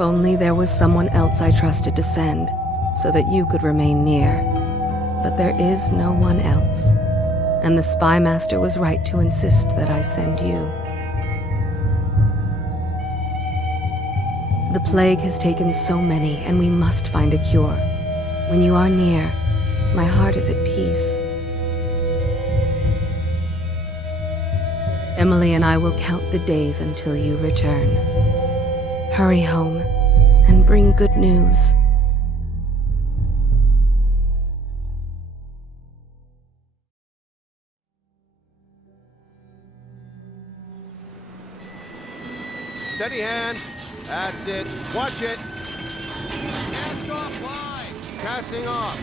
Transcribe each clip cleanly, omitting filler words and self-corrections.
Only there was someone else I trusted to send, so that you could remain near. But there is no one else, and the spy master was right to insist that I send you. The plague has taken so many, and we must find a cure. When you are near, my heart is at peace. Emily and I will count the days until you return. Hurry home and bring good news. Steady hand. That's it. Watch it. Cast off line. Casting off.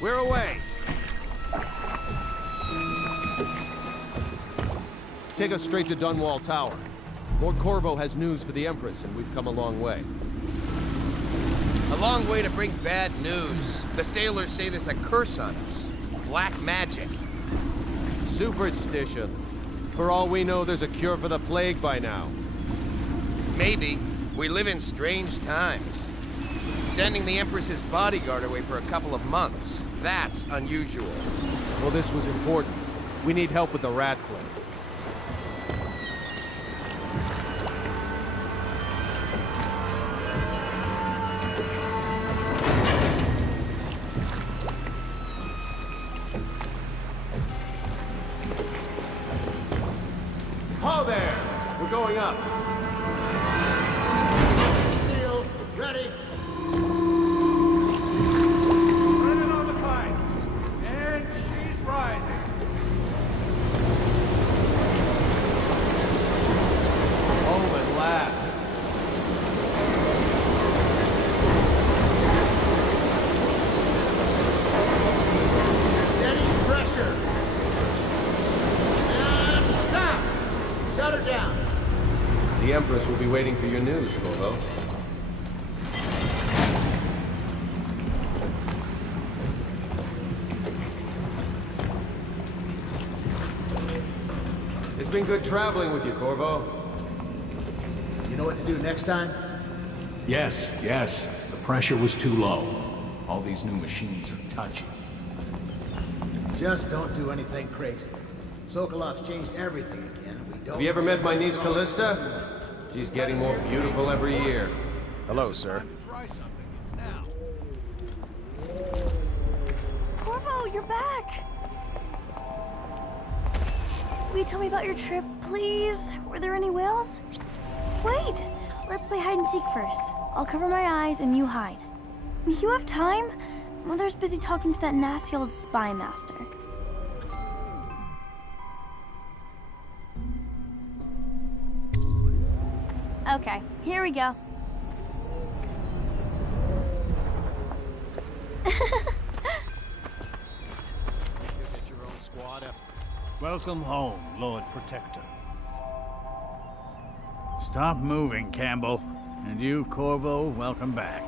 We're away. Take us straight to Dunwall Tower. Lord Corvo has news for the Empress, and we've come a long way. A long way to bring bad news. The sailors say there's a curse on us. Black magic. Superstition. For all we know, there's a cure for the plague by now. Maybe. We live in strange times. Sending the Empress's bodyguard away for a couple of months. That's unusual. Well, this was important. We need help with the rat plague. Ho there! We're going up. Sealed. Ready. Running on the pipes. And she's rising. Home at last. Steady pressure. And stop. Shut her down. The Empress will be waiting for your news, Corvo. It's been good traveling with you, Corvo. You know what to do next time? Yes, yes. The pressure was too low. All these new machines are touchy. Just don't do anything crazy. Sokolov's changed everything again, and we don't... Have you ever met my niece Callista? She's getting more beautiful every year. Hello, sir. Try something. It's now. Corvo, you're back! Will you tell me about your trip, please? Were there any whales? Wait! Let's play hide and seek first. I'll cover my eyes and you hide. You have time? Mother's busy talking to that nasty old spy master. Okay, here we go. Welcome home, Lord Protector. Stop moving, Campbell. And you, Corvo, welcome back.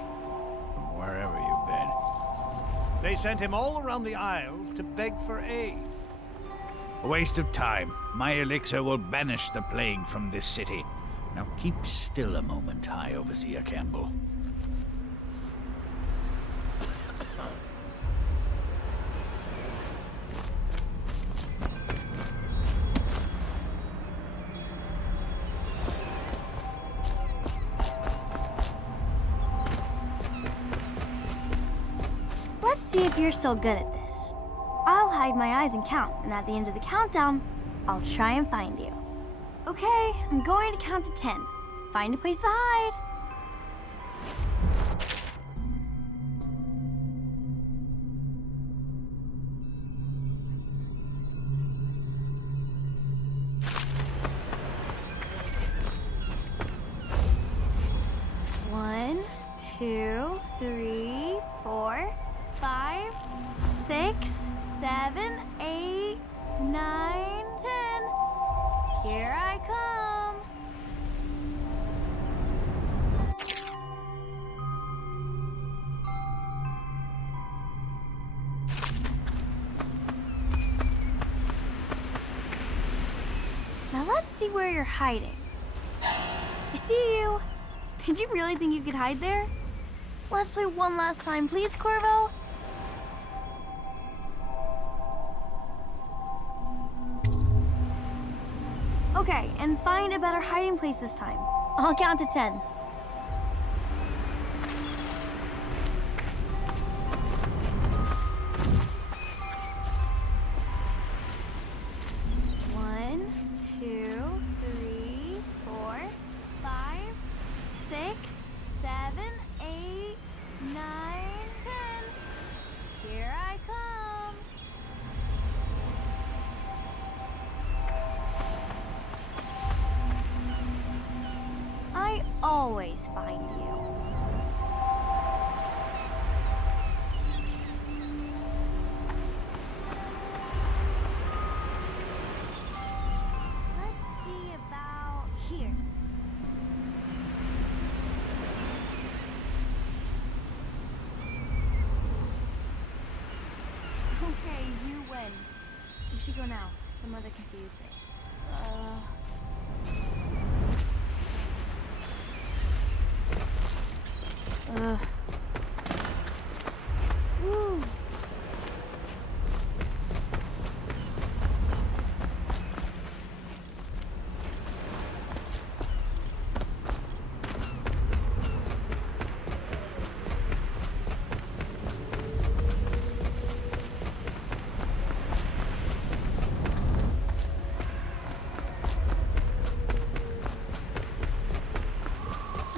From wherever you've been. They sent him all around the Isles to beg for aid. A waste of time. My elixir will banish the plague from this city. Now keep still a moment, High Overseer Campbell. Let's see if you're still good at this. I'll hide my eyes and count, and at the end of the countdown, I'll try and find you. Okay, I'm going to count to 10. Find a place to hide. One, 2, 3, 4, 5, 6, 7, 8, 9, 10. Here I come. Now let's see where you're hiding. I see you. Did you really think you could hide there? Let's play one last time, please, Corvo? Okay, and find a better hiding place this time. I'll count to 10. 1, 2, 3, 4, 5, 6, 7, 8, 9, 10. Here I come. I always find you. Let's see about here. Okay, you win. We should go now, so Mother can see you too. Woo.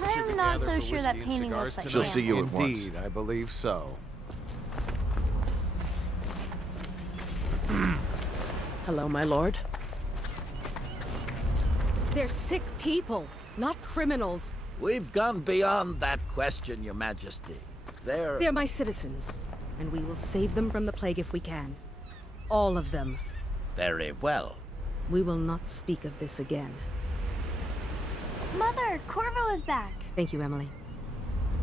I'm not so sure that painting looks like She'll Sam. see you at once. Indeed, I believe so. Hello, my lord. They're sick people, not criminals. We've gone beyond that question, Your Majesty. They're my citizens, and we will save them from the plague if we can. All of them. Very well. We will not speak of this again. Mother, Corvo is back. Thank you, Emily.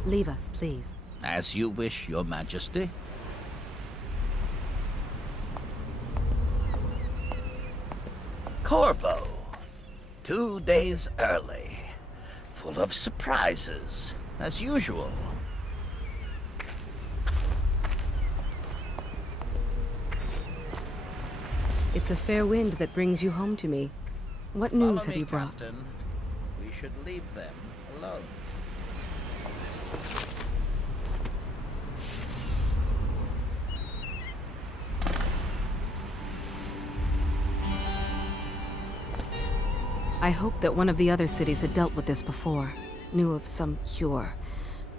Leave us, please. As you wish, Your Majesty. Corvo. 2 days early. Full of surprises, as usual. It's a fair wind that brings you home to me. What news Follow have me, you brought? Captain. We should leave them alone. I hoped that one of the other cities had dealt with this before, knew of some cure.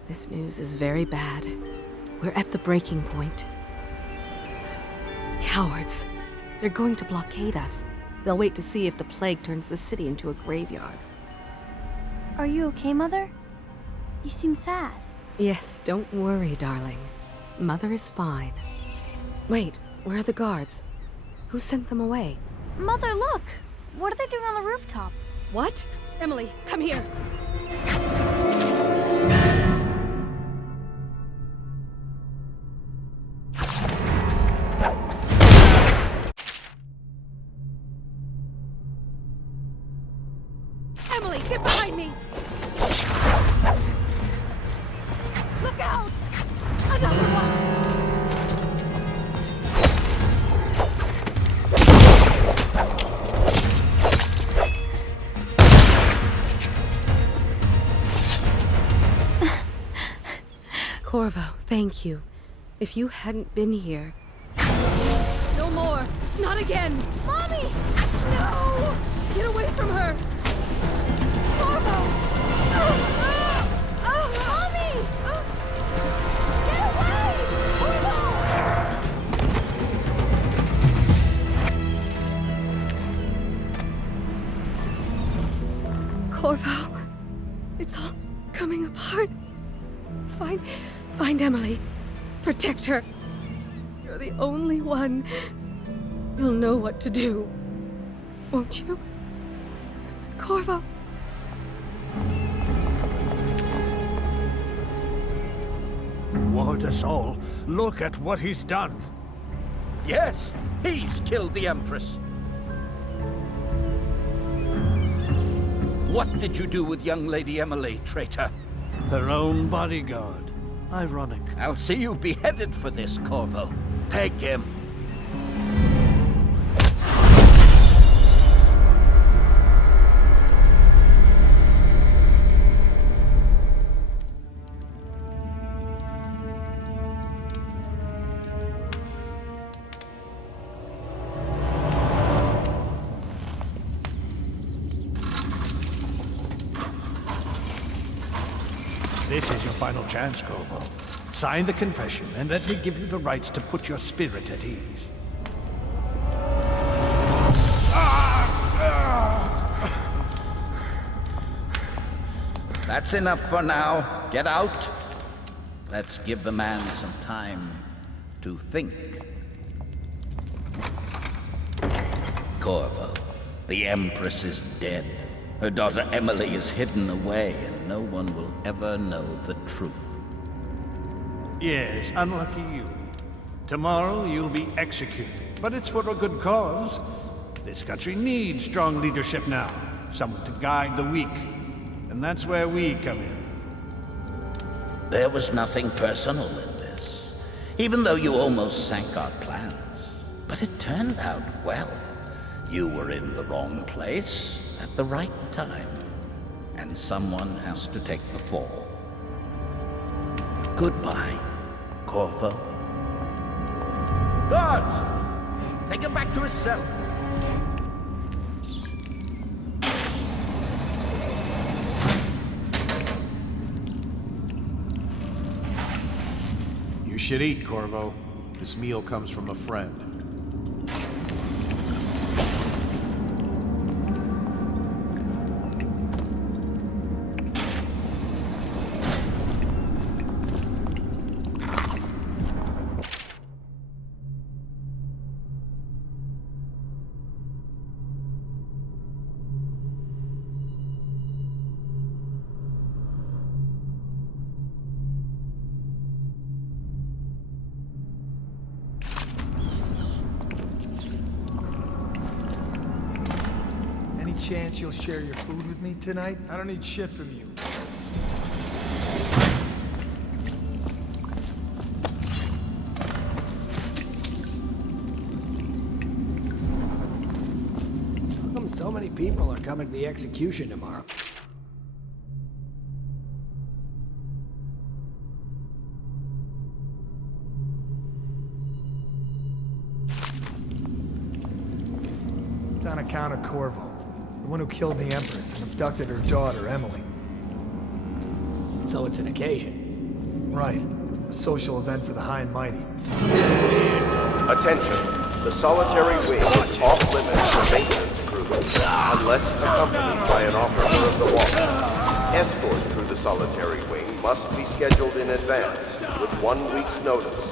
This news is very bad. We're at the breaking point. Cowards. They're going to blockade us. They'll wait to see if the plague turns the city into a graveyard. Are you okay, Mother? You seem sad. Yes, don't worry, darling. Mother is fine. Wait, where are the guards? Who sent them away? Mother, look! What are they doing on the rooftop? What? Emily, come here! Emily, get behind me! Look out! Another one! Corvo, thank you. If you hadn't been here... No more! Not again! Mommy! No! Get away from her! Corvo! Mommy! Get away! Corvo, it's all coming apart. Find Emily. Protect her. You're the only one. You'll know what to do. Won't you? Corvo. Ward us all. Look at what he's done. Yes, he's killed the Empress. What did you do with young Lady Emily, traitor? Her own bodyguard. Ironic. I'll see you beheaded for this, Corvo. Take him. This is your final chance, Corvo. Sign the confession, and let me give you the rights to put your spirit at ease. That's enough for now. Get out. Let's give the man some time to think. Corvo, the Empress is dead. Her daughter Emily is hidden away, and no one will ever know the truth. Yes, unlucky you. Tomorrow you'll be executed, but it's for a good cause. This country needs strong leadership now, someone to guide the weak. And that's where we come in. There was nothing personal in this, even though you almost sank our plans. But it turned out well. You were in the wrong place at the right time, and someone has to take the fall. Goodbye, Corvo. Guards! Take him back to his cell. You should eat, Corvo. This meal comes from a friend. Chance you'll share your food with me tonight? I don't need shit from you. How come so many people are coming to the execution tomorrow? It's on account of Corvo. The one who killed the Empress and abducted her daughter, Emily. So it's an occasion. Right. A social event for the high and mighty. Attention. The solitary wing is off limits for maintenance crews, unless accompanied by an officer of the wall. Escort through the solitary wing must be scheduled in advance, with 1 week's notice.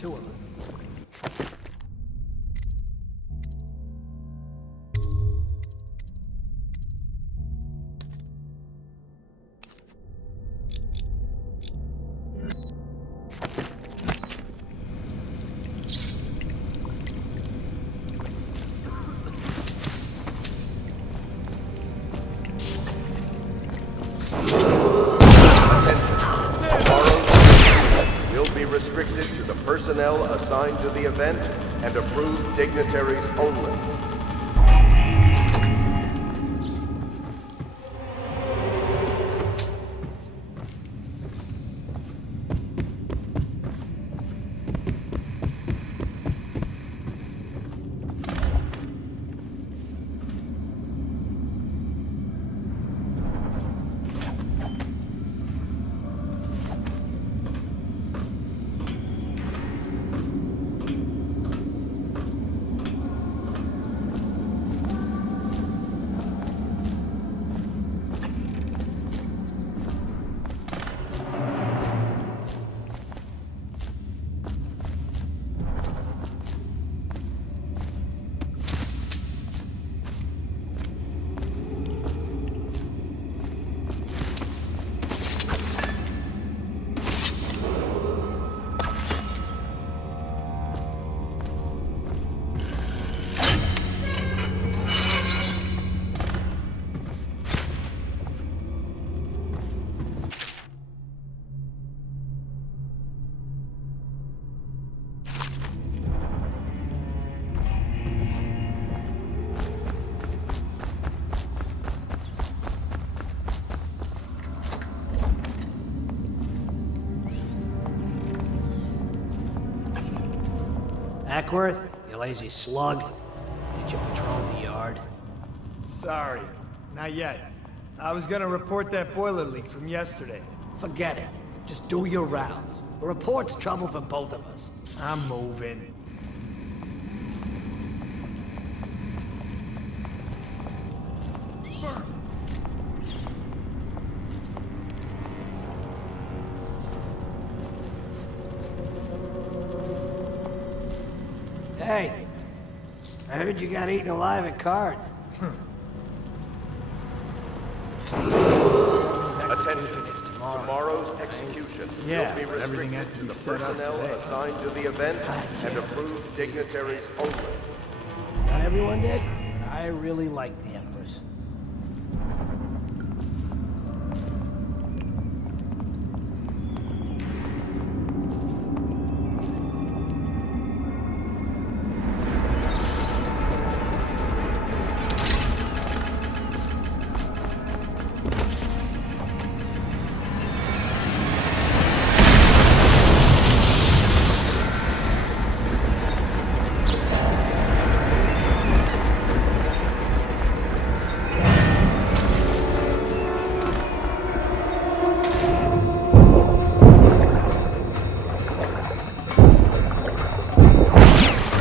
Two of us. Restricted to the personnel assigned to the event and approved dignitaries only. Ackworth, you lazy slug. Did you patrol the yard? Sorry, not yet. I was gonna report that boiler leak from yesterday. Forget it. Just do your rounds. A report's trouble for both of us. I'm moving. Hey, I heard you got eaten alive at cards. Attention. Tomorrow's execution Yeah, will be but everything restricted has to to be the set up personnel today. assigned to the event and approved dignitaries only. Not everyone did, but I really like the Empress.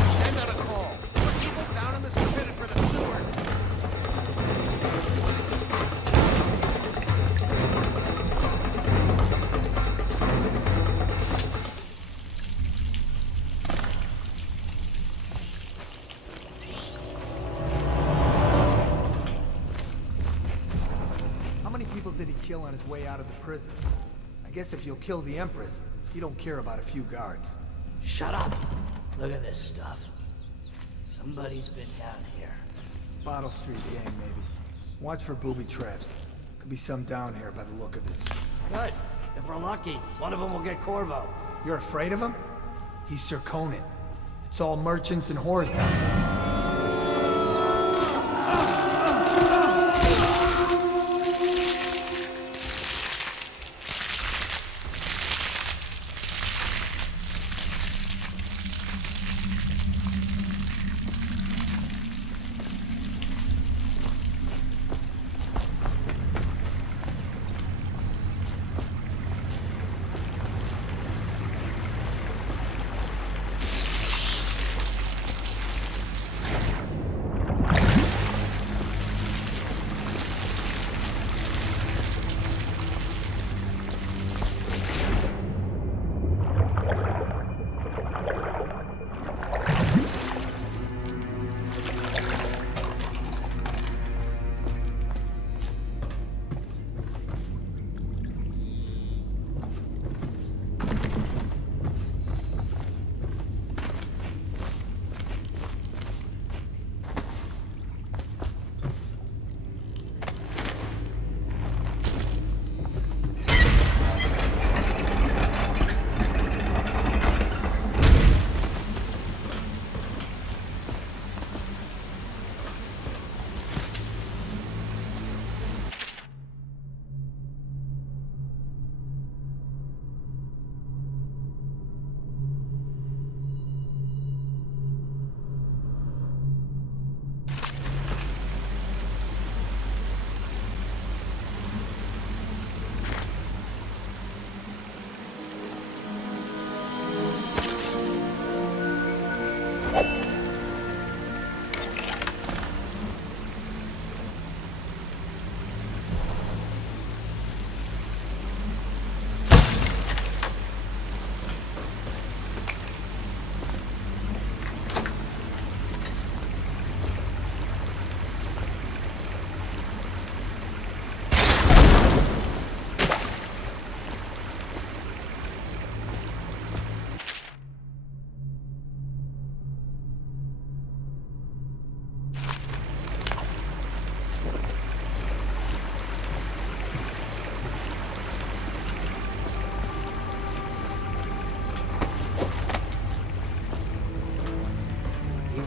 Send out a call. Put people down in the spigot for the sewers. How many people did he kill on his way out of the prison? I guess if you'll kill the Empress, you don't care about a few guards. Shut up. Look at this stuff. Somebody's been down here. Bottle Street gang, maybe. Watch for booby traps. Could be some down here by the look of it. Good. If we're lucky, one of them will get Corvo. You're afraid of him? He's Sir Conan. It's all merchants and whores down there.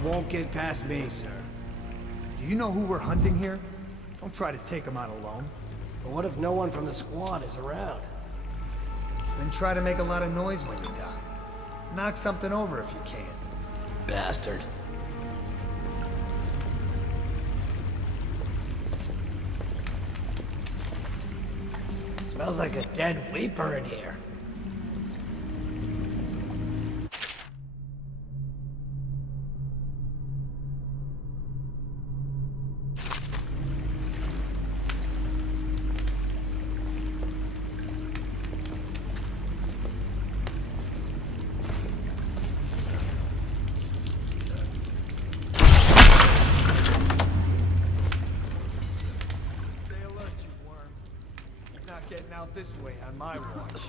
Won't get past me, sir. Do you know who we're hunting here? Don't try to take him out alone. But what if no one from the squad is around? Then try to make a lot of noise when you die. Knock something over if you can. Bastard. Smells like a dead weeper in here. Getting out this way on my watch.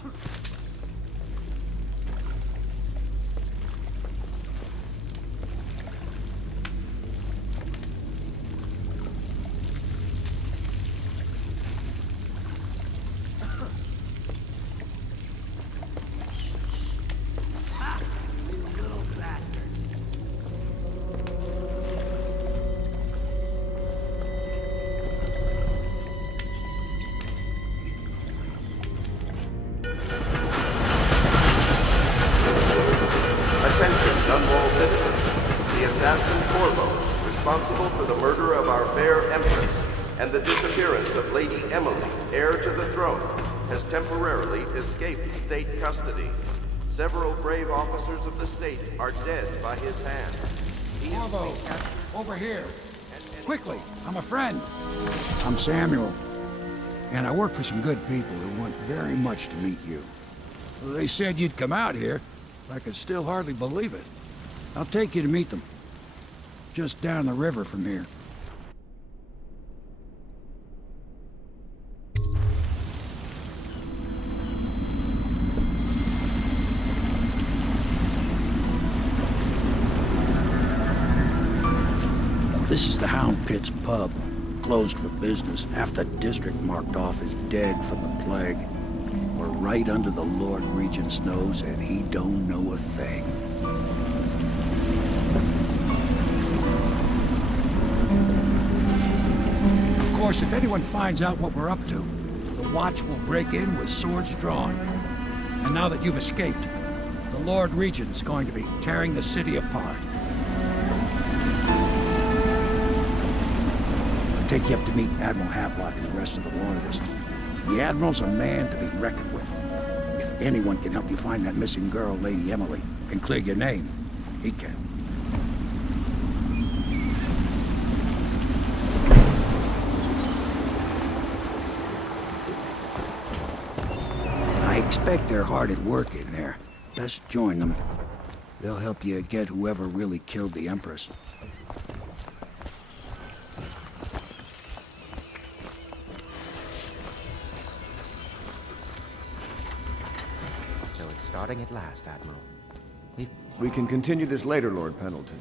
Responsible for the murder of our fair Empress and the disappearance of Lady Emily, heir to the throne, has temporarily escaped state custody. Several brave officers of the state are dead by his hand. Bravo! Over here! Quickly! I'm a friend! I'm Samuel, and I work for some good people who want very much to meet you. They said you'd come out here. I could still hardly believe it. I'll take you to meet them. Just down the river from here. This is the Hound Pit's pub, closed for business. Half the district marked off as dead from the plague. We're right under the Lord Regent's nose, and he don't know a thing. Of course, if anyone finds out what we're up to, the Watch will break in with swords drawn. And now that you've escaped, the Lord Regent's going to be tearing the city apart. I'll take you up to meet Admiral Havelock and the rest of the Loyalists. The Admiral's a man to be reckoned with. If anyone can help you find that missing girl, Lady Emily, and clear your name, he can. I expect they're hard at work in there. Let's join them. They'll help you get whoever really killed the Empress. So it's starting at last, Admiral. We can continue this later, Lord Pendleton.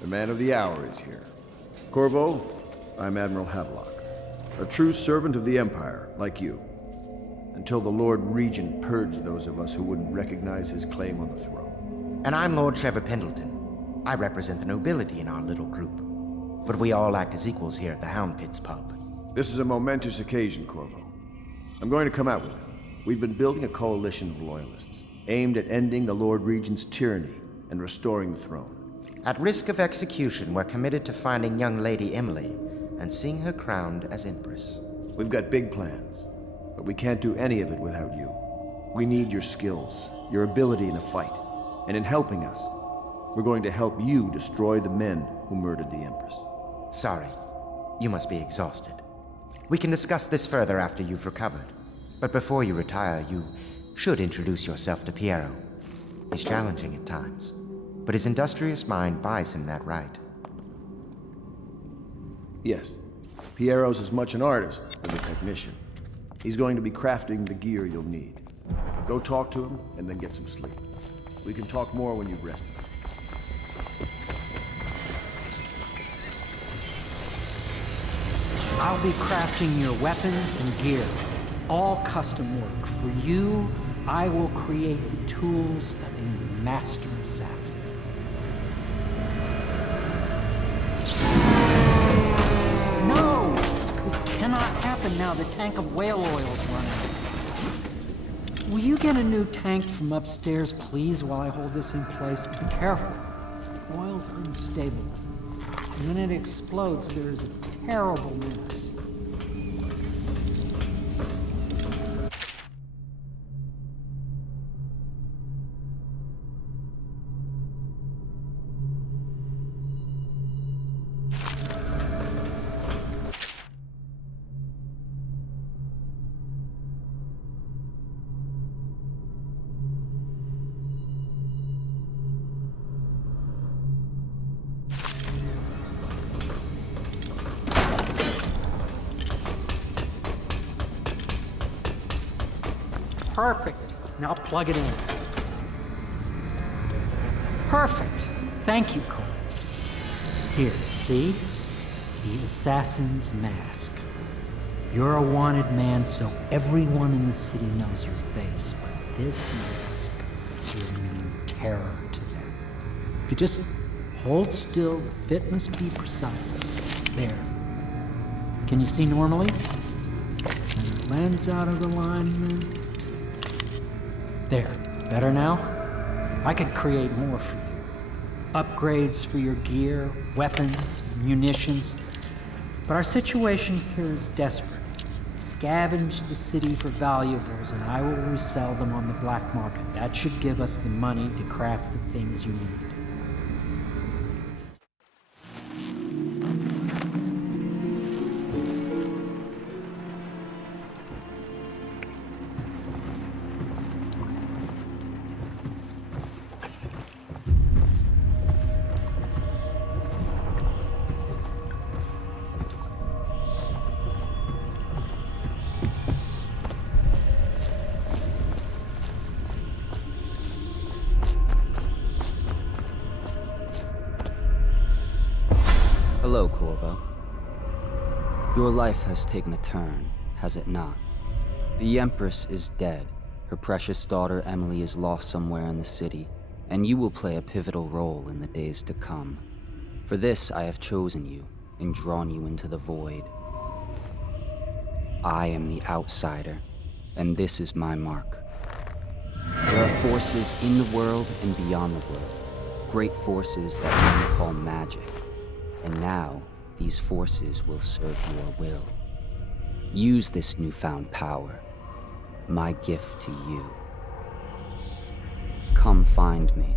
The man of the hour is here. Corvo, I'm Admiral Havelock. A true servant of the Empire, like you. Until the Lord Regent purged those of us who wouldn't recognize his claim on the throne. And I'm Lord Trevor Pendleton. I represent the nobility in our little group. But we all act as equals here at the Hound Pit's pub. This is a momentous occasion, Corvo. I'm going to come out with it. We've been building a coalition of loyalists, aimed at ending the Lord Regent's tyranny and restoring the throne. At risk of execution, we're committed to finding young Lady Emily and seeing her crowned as Empress. We've got big plans, but we can't do any of it without you. We need your skills, your ability in a fight, and in helping us, we're going to help you destroy the men who murdered the Empress. Sorry, you must be exhausted. We can discuss this further after you've recovered. But before you retire, you should introduce yourself to Piero. He's challenging at times, but his industrious mind buys him that right. Yes, Piero's as much an artist as a technician. He's going to be crafting the gear you'll need. Go talk to him, and then get some sleep. We can talk more when you've rested. I'll be crafting your weapons and gear. All custom work. For you, I will create the tools of a master assassin. No! This cannot happen now. The tank of whale oil is running. Will you get a new tank from upstairs, please, while I hold this in place? Be careful. coiled unstable. And when it explodes, there is a terrible mess. Perfect. Now plug it in. Perfect. Thank you, Cole. Here, see? The assassin's mask. You're a wanted man, so everyone in the city knows your face, but this mask will mean terror to them. If you just hold still, the fit must be precise. There. Can you see normally? Send the lens out of alignment. There. Better now? I could create more for you. Upgrades for your gear, weapons, munitions. But our situation here is desperate. Scavenge the city for valuables and I will resell them on the black market. That should give us the money to craft the things you need. Hello, Corvo. Your life has taken a turn, has it not? The Empress is dead. Her precious daughter Emily is lost somewhere in the city, and you will play a pivotal role in the days to come. For this, I have chosen you and drawn you into the void. I am the outsider, and this is my mark. There are forces in the world and beyond the world, great forces that men call magic. And now, these forces will serve your will. Use this newfound power, my gift to you. Come find me.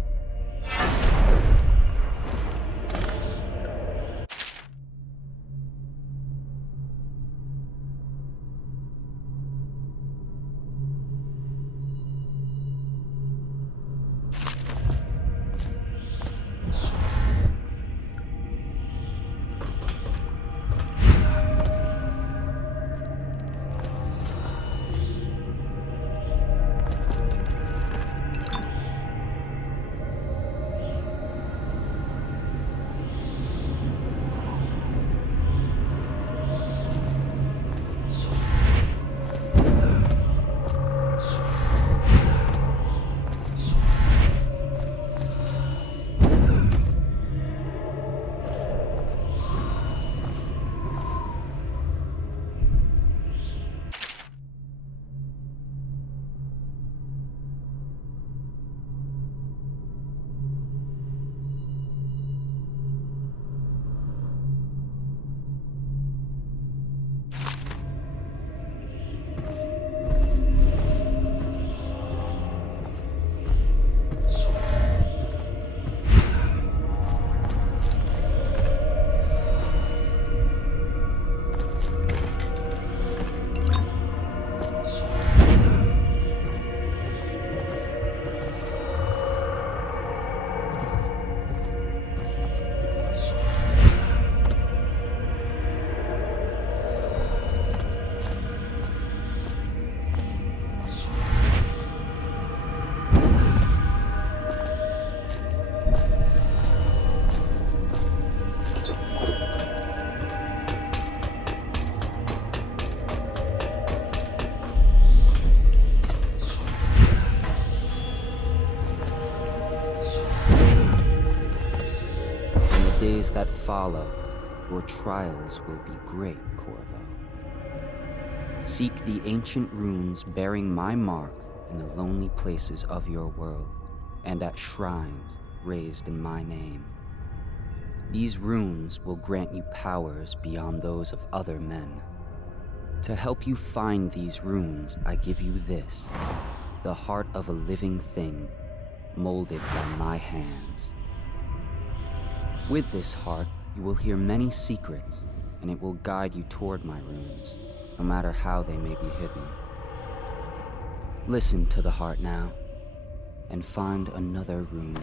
Days that follow, your trials will be great, Corvo. Seek the ancient runes bearing my mark in the lonely places of your world, and at shrines raised in my name. These runes will grant you powers beyond those of other men. To help you find these runes, I give you this, the heart of a living thing, molded by my hands. With this heart, you will hear many secrets, and it will guide you toward my runes, no matter how they may be hidden. Listen to the heart now, and find another rune.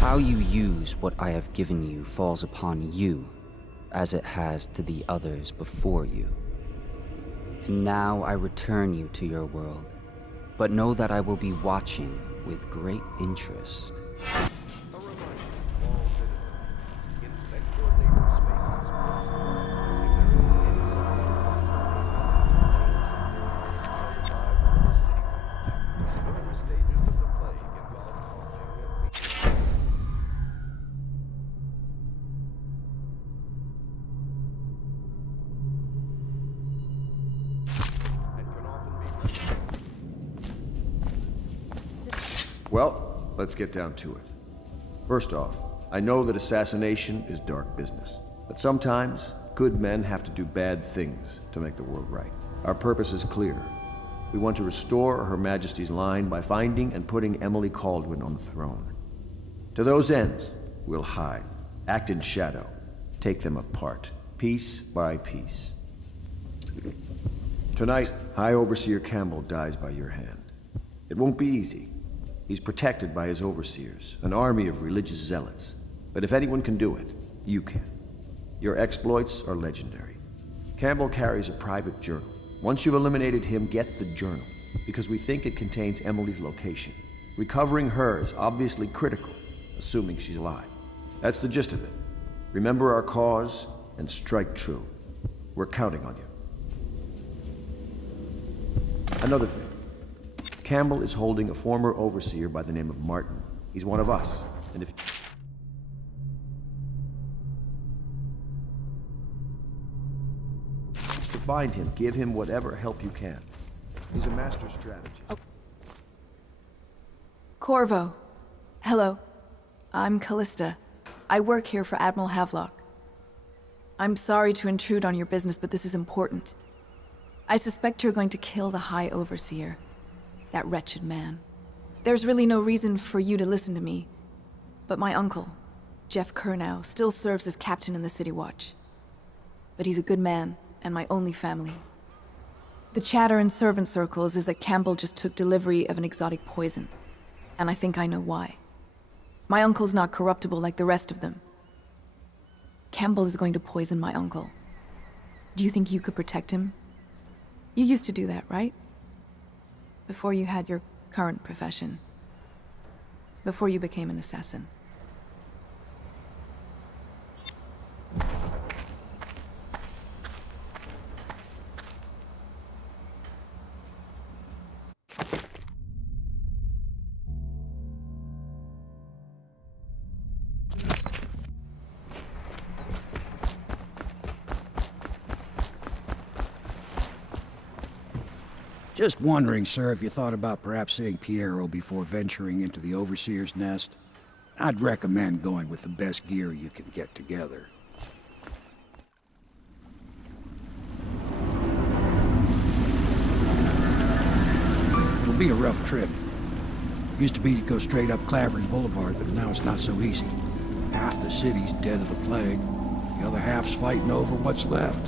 How you use what I have given you falls upon you, as it has to the others before you. And now I return you to your world, but know that I will be watching with great interest. Well, let's get down to it. First off, I know that assassination is dark business, but sometimes good men have to do bad things to make the world right. Our purpose is clear. We want to restore Her Majesty's line by finding and putting Emily Kaldwin on the throne. To those ends, we'll hide, act in shadow, take them apart, piece by piece. Tonight, High Overseer Campbell dies by your hand. It won't be easy. He's protected by his overseers, an army of religious zealots. But if anyone can do it, you can. Your exploits are legendary. Campbell carries a private journal. Once you've eliminated him, get the journal, because we think it contains Emily's location. Recovering her is obviously critical, assuming she's alive. That's the gist of it. Remember our cause and strike true. We're counting on you. Another thing. Campbell is holding a former overseer by the name of Martin. He's one of us, and if... To find him, give him whatever help you can. He's a master strategist. Oh. Corvo. Hello. I'm Callista. I work here for Admiral Havelock. I'm sorry to intrude on your business, but this is important. I suspect you're going to kill the High Overseer. That wretched man. There's really no reason for you to listen to me, but my uncle, Jeff Kernow, still serves as captain in the City Watch. But he's a good man, and my only family. The chatter in servant circles is that Campbell just took delivery of an exotic poison, and I think I know why. My uncle's not corruptible like the rest of them. Campbell is going to poison my uncle. Do you think you could protect him? You used to do that, right? Before you had your current profession. Before you became an assassin. Just wondering, sir, if you thought about perhaps seeing Piero before venturing into the Overseer's nest. I'd recommend going with the best gear you can get together. It'll be a rough trip. Used to be to go straight up Clavering Boulevard, but now it's not so easy. Half the city's dead of the plague. The other half's fighting over what's left.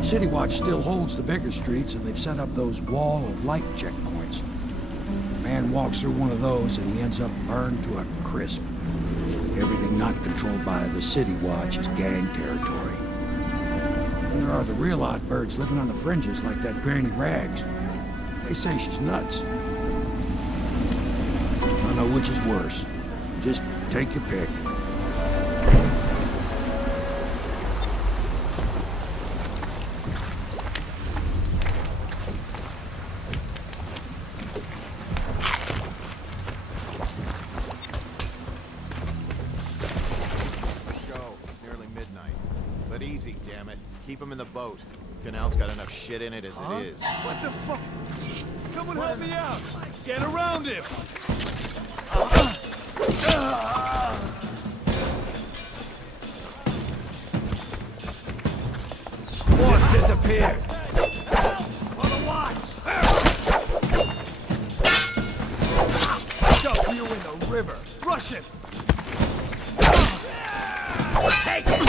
City Watch still holds the bigger streets, and they've set up those wall of light checkpoints. A man walks through one of those, and he ends up burned to a crisp. Everything not controlled by the City Watch is gang territory. Then there are the real odd birds living on the fringes, like that Granny Rags. They say she's nuts. I don't know which is worse. Just take your pick. Keep him in the boat. Canal's got enough shit in it as it is. What the fuck? Someone help me out! Get around him! Just disappeared! On the watch! Dump you in the river! Rush him! Take it!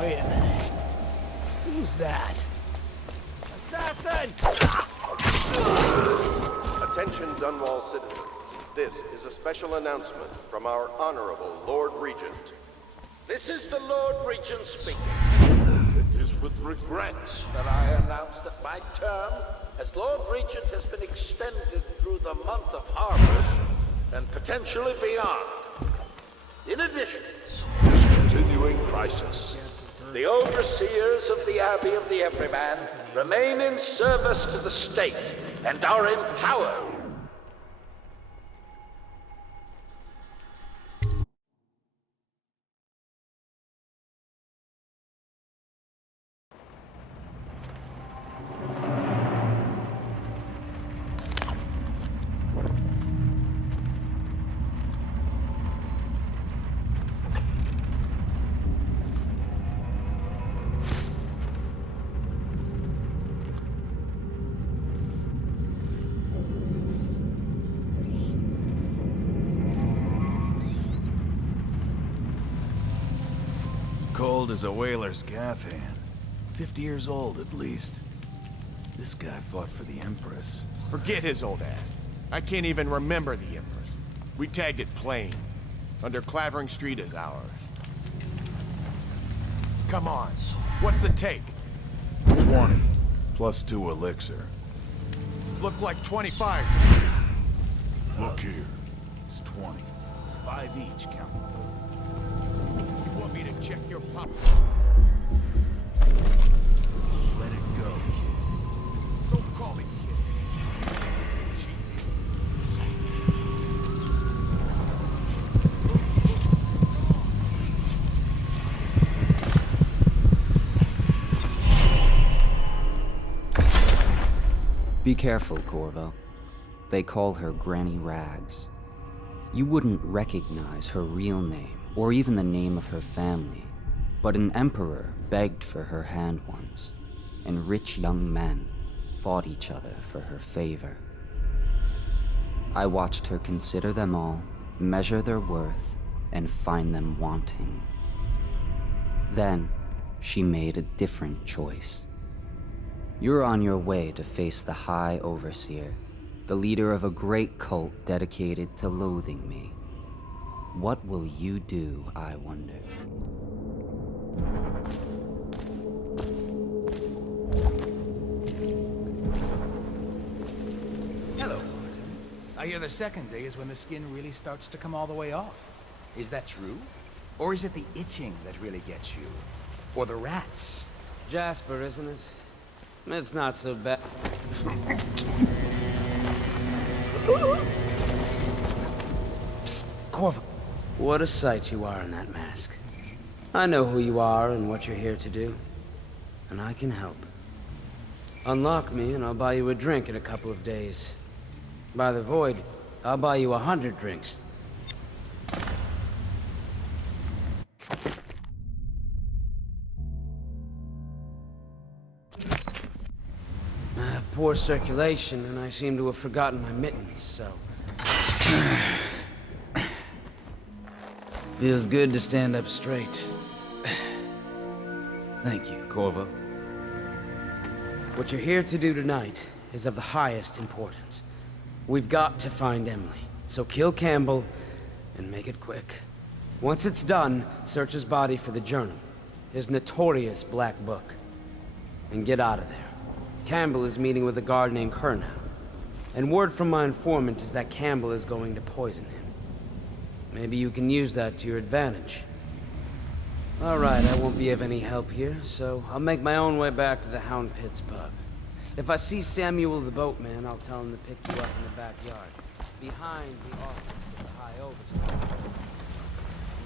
Wait a minute. Who's that? Assassin! Attention, Dunwall citizens. This is a special announcement from our Honorable Lord Regent. This is the Lord Regent speaking. It is with regret that I announce that my term as Lord Regent has been extended through the month of harvest and potentially beyond. In addition to this continuing crisis, the overseers of the Abbey of the Everyman remain in service to the state and are empowered. Cold as a whaler's gaff hand. 50 years old, at least. This guy fought for the Empress. Forget his old ass. I can't even remember the Empress. We tagged it plain. Under Clavering Street is ours. Come on. What's the take? 20. Plus 2 elixir. Look like 25. Look here. It's 20. It's 5 each, count. You want me to check your pop? Let it go, kid. Don't call me kid. Be careful, Corvo. They call her Granny Rags. You wouldn't recognize her real name, or even the name of her family, but an emperor begged for her hand once, and rich young men fought each other for her favor. I watched her consider them all, measure their worth, and find them wanting. Then, she made a different choice. You're on your way to face the High Overseer, the leader of a great cult dedicated to loathing me. What will you do, I wonder? Hello, Martin. I hear the second day is when the skin really starts to come all the way off. Is that true? Or is it the itching that really gets you? Or the rats? Jasper, isn't it? It's not so bad. Psst, Corvo. What a sight you are in that mask. I know who you are and what you're here to do. And I can help. Unlock me and I'll buy you a drink in a couple of days. By the void, I'll buy you 100 drinks. I have poor circulation, and I seem to have forgotten my mittens, so... Feels good to stand up straight. Thank you, Corvo. What you're here to do tonight is of the highest importance. We've got to find Emily, so kill Campbell and make it quick. Once it's done, search his body for the journal, his notorious black book, and get out of there. Campbell is meeting with a guard named Kernow, and word from my informant is that Campbell is going to poison him. Maybe you can use that to your advantage. All right, I won't be of any help here, so I'll make my own way back to the Hound Pits pub. If I see Samuel the boatman, I'll tell him to pick you up in the backyard, behind the office of the High Overseer.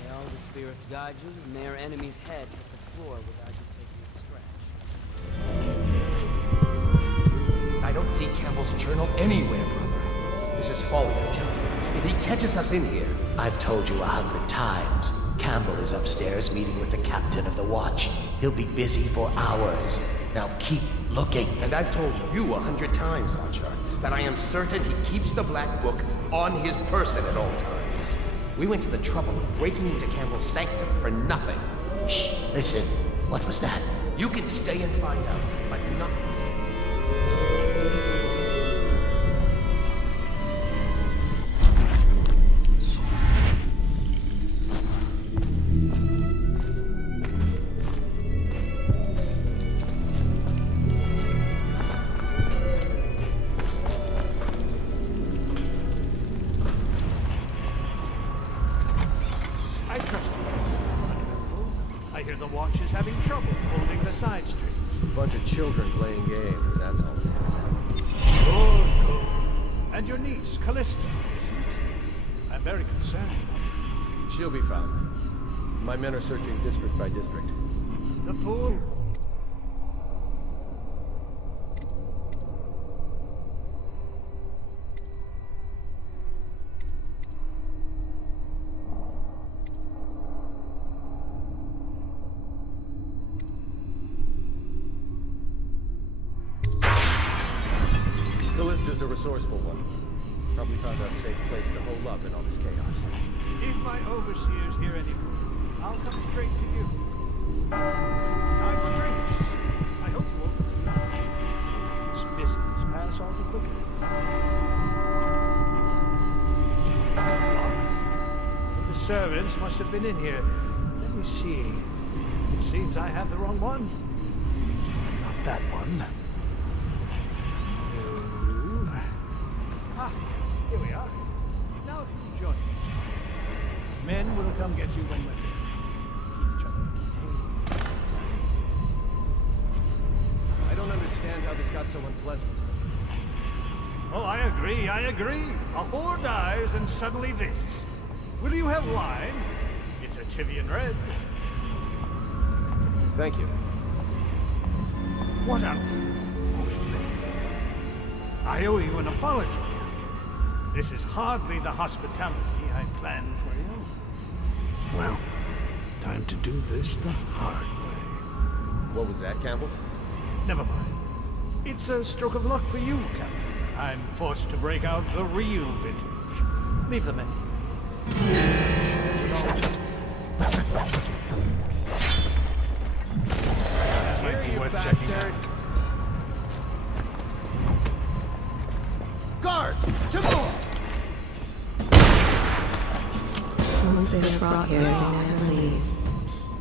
May all the spirits guide you, and may our enemy's head hit the floor without you taking a scratch. I don't see Campbell's journal anywhere, brother. This is folly, I tell you. If he catches us in here... I've told you 100 times. Campbell is upstairs meeting with the captain of the watch. He'll be busy for hours. Now keep looking. And I've told you 100 times, Archer, that I am certain he keeps the Black Book on his person at all times. We went to the trouble of breaking into Campbell's sanctum for nothing. Shh, listen. What was that? You can stay and find out, but not... I hear the watch is having trouble holding the side streets. A bunch of children playing games, that's all it is. Good, good. And your niece, Callista, isn't it? I'm very concerned. She'll be found. My men are searching district by district. The pool. Callista's a resourceful one. Probably found a safe place to hole up in all this chaos. If my overseer's here anymore, I'll come straight to you. Time for drinks. I hope you won't. This business pass all the quicker. The servants must have been in here. Let me see. It seems I have the wrong one. Not that one. Ah, here we are. Now if you can join me. Men will come get you when we're finished. Keep each other entertained. I don't understand how this got so unpleasant. Oh, I agree. A whore dies and suddenly this. Will you have wine? It's a Tivian red. Thank you. What a most many. I owe you an apology, Captain. This is hardly the hospitality I planned for you. Well, time to do this the hard way. What was that, Campbell? Never mind. It's a stroke of luck for you, Captain. I'm forced to break out the real vintage. Leave them in. worth checking out. Guards! To more! Once they're brought here, they never leave.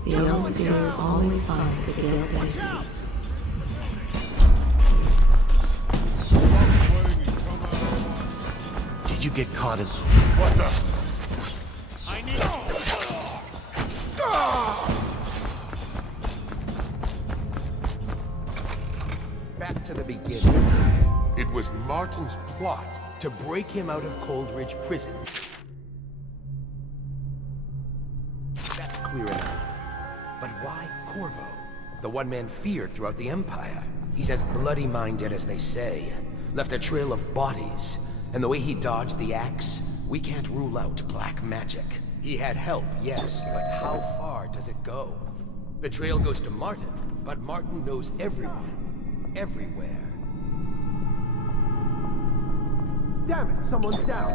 The overseers always find the guilt they seek. Did you get caught as... What the? I need... Back to the beginning. It was Martin's plot to break him out of Coldridge Prison. That's clear enough. But why Corvo? The one man feared throughout the Empire. He's as bloody-minded as they say. Left a trail of bodies. And the way he dodged the axe, we can't rule out black magic. He had help, yes, but how far does it go? The trail goes to Martin, but Martin knows everyone. Everywhere. Damn it, someone's down!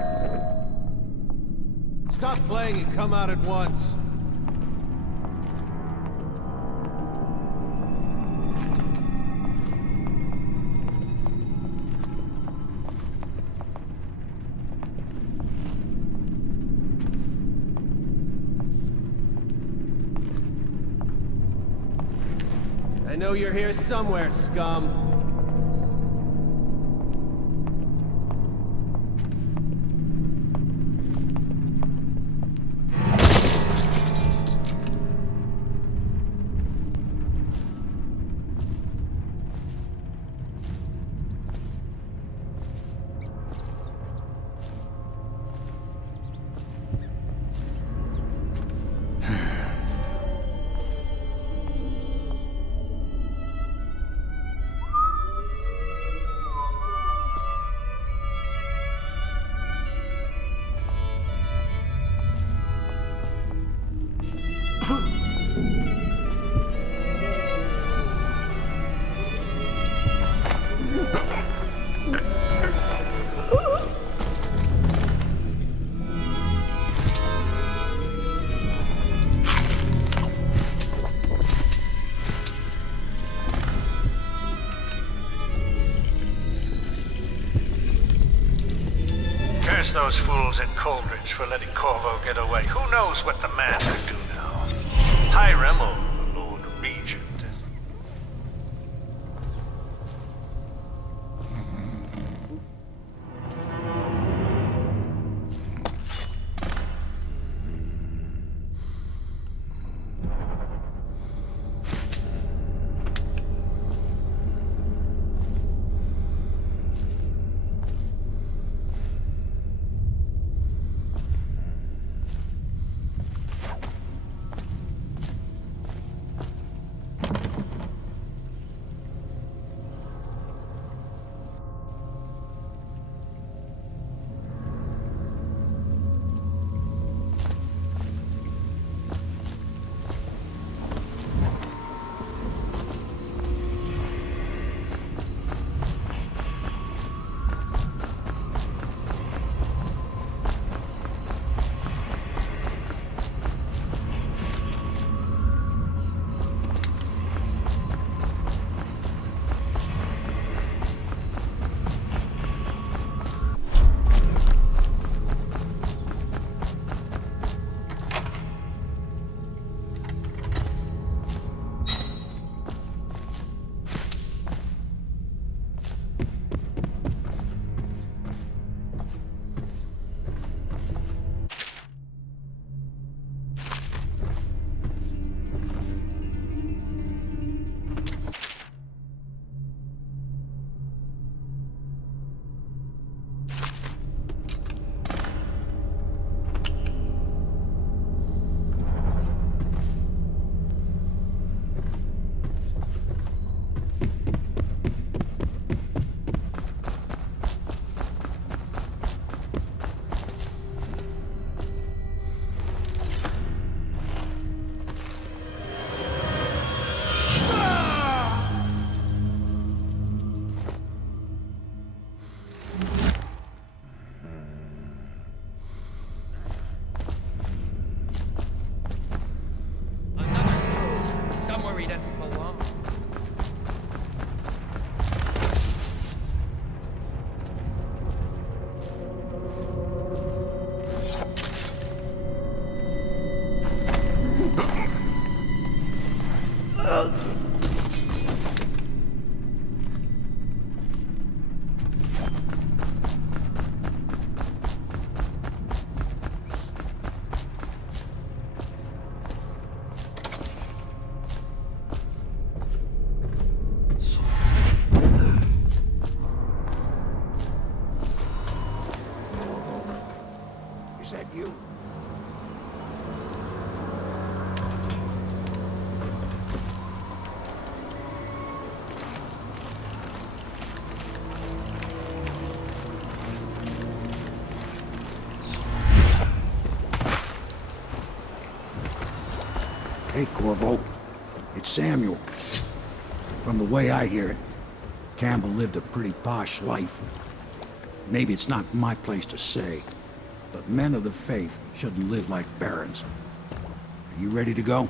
Stop playing and come out at once. I know you're here somewhere, scum. Those fools in Coldridge for letting Corvo get away. Who knows what the man could do now? Hiram or the Lord Regent. said you. Hey, Corvo. It's Samuel. From the way I hear it, Campbell lived a pretty posh life. Maybe it's not my place to say, but men of the faith shouldn't live like barons. Are you ready to go?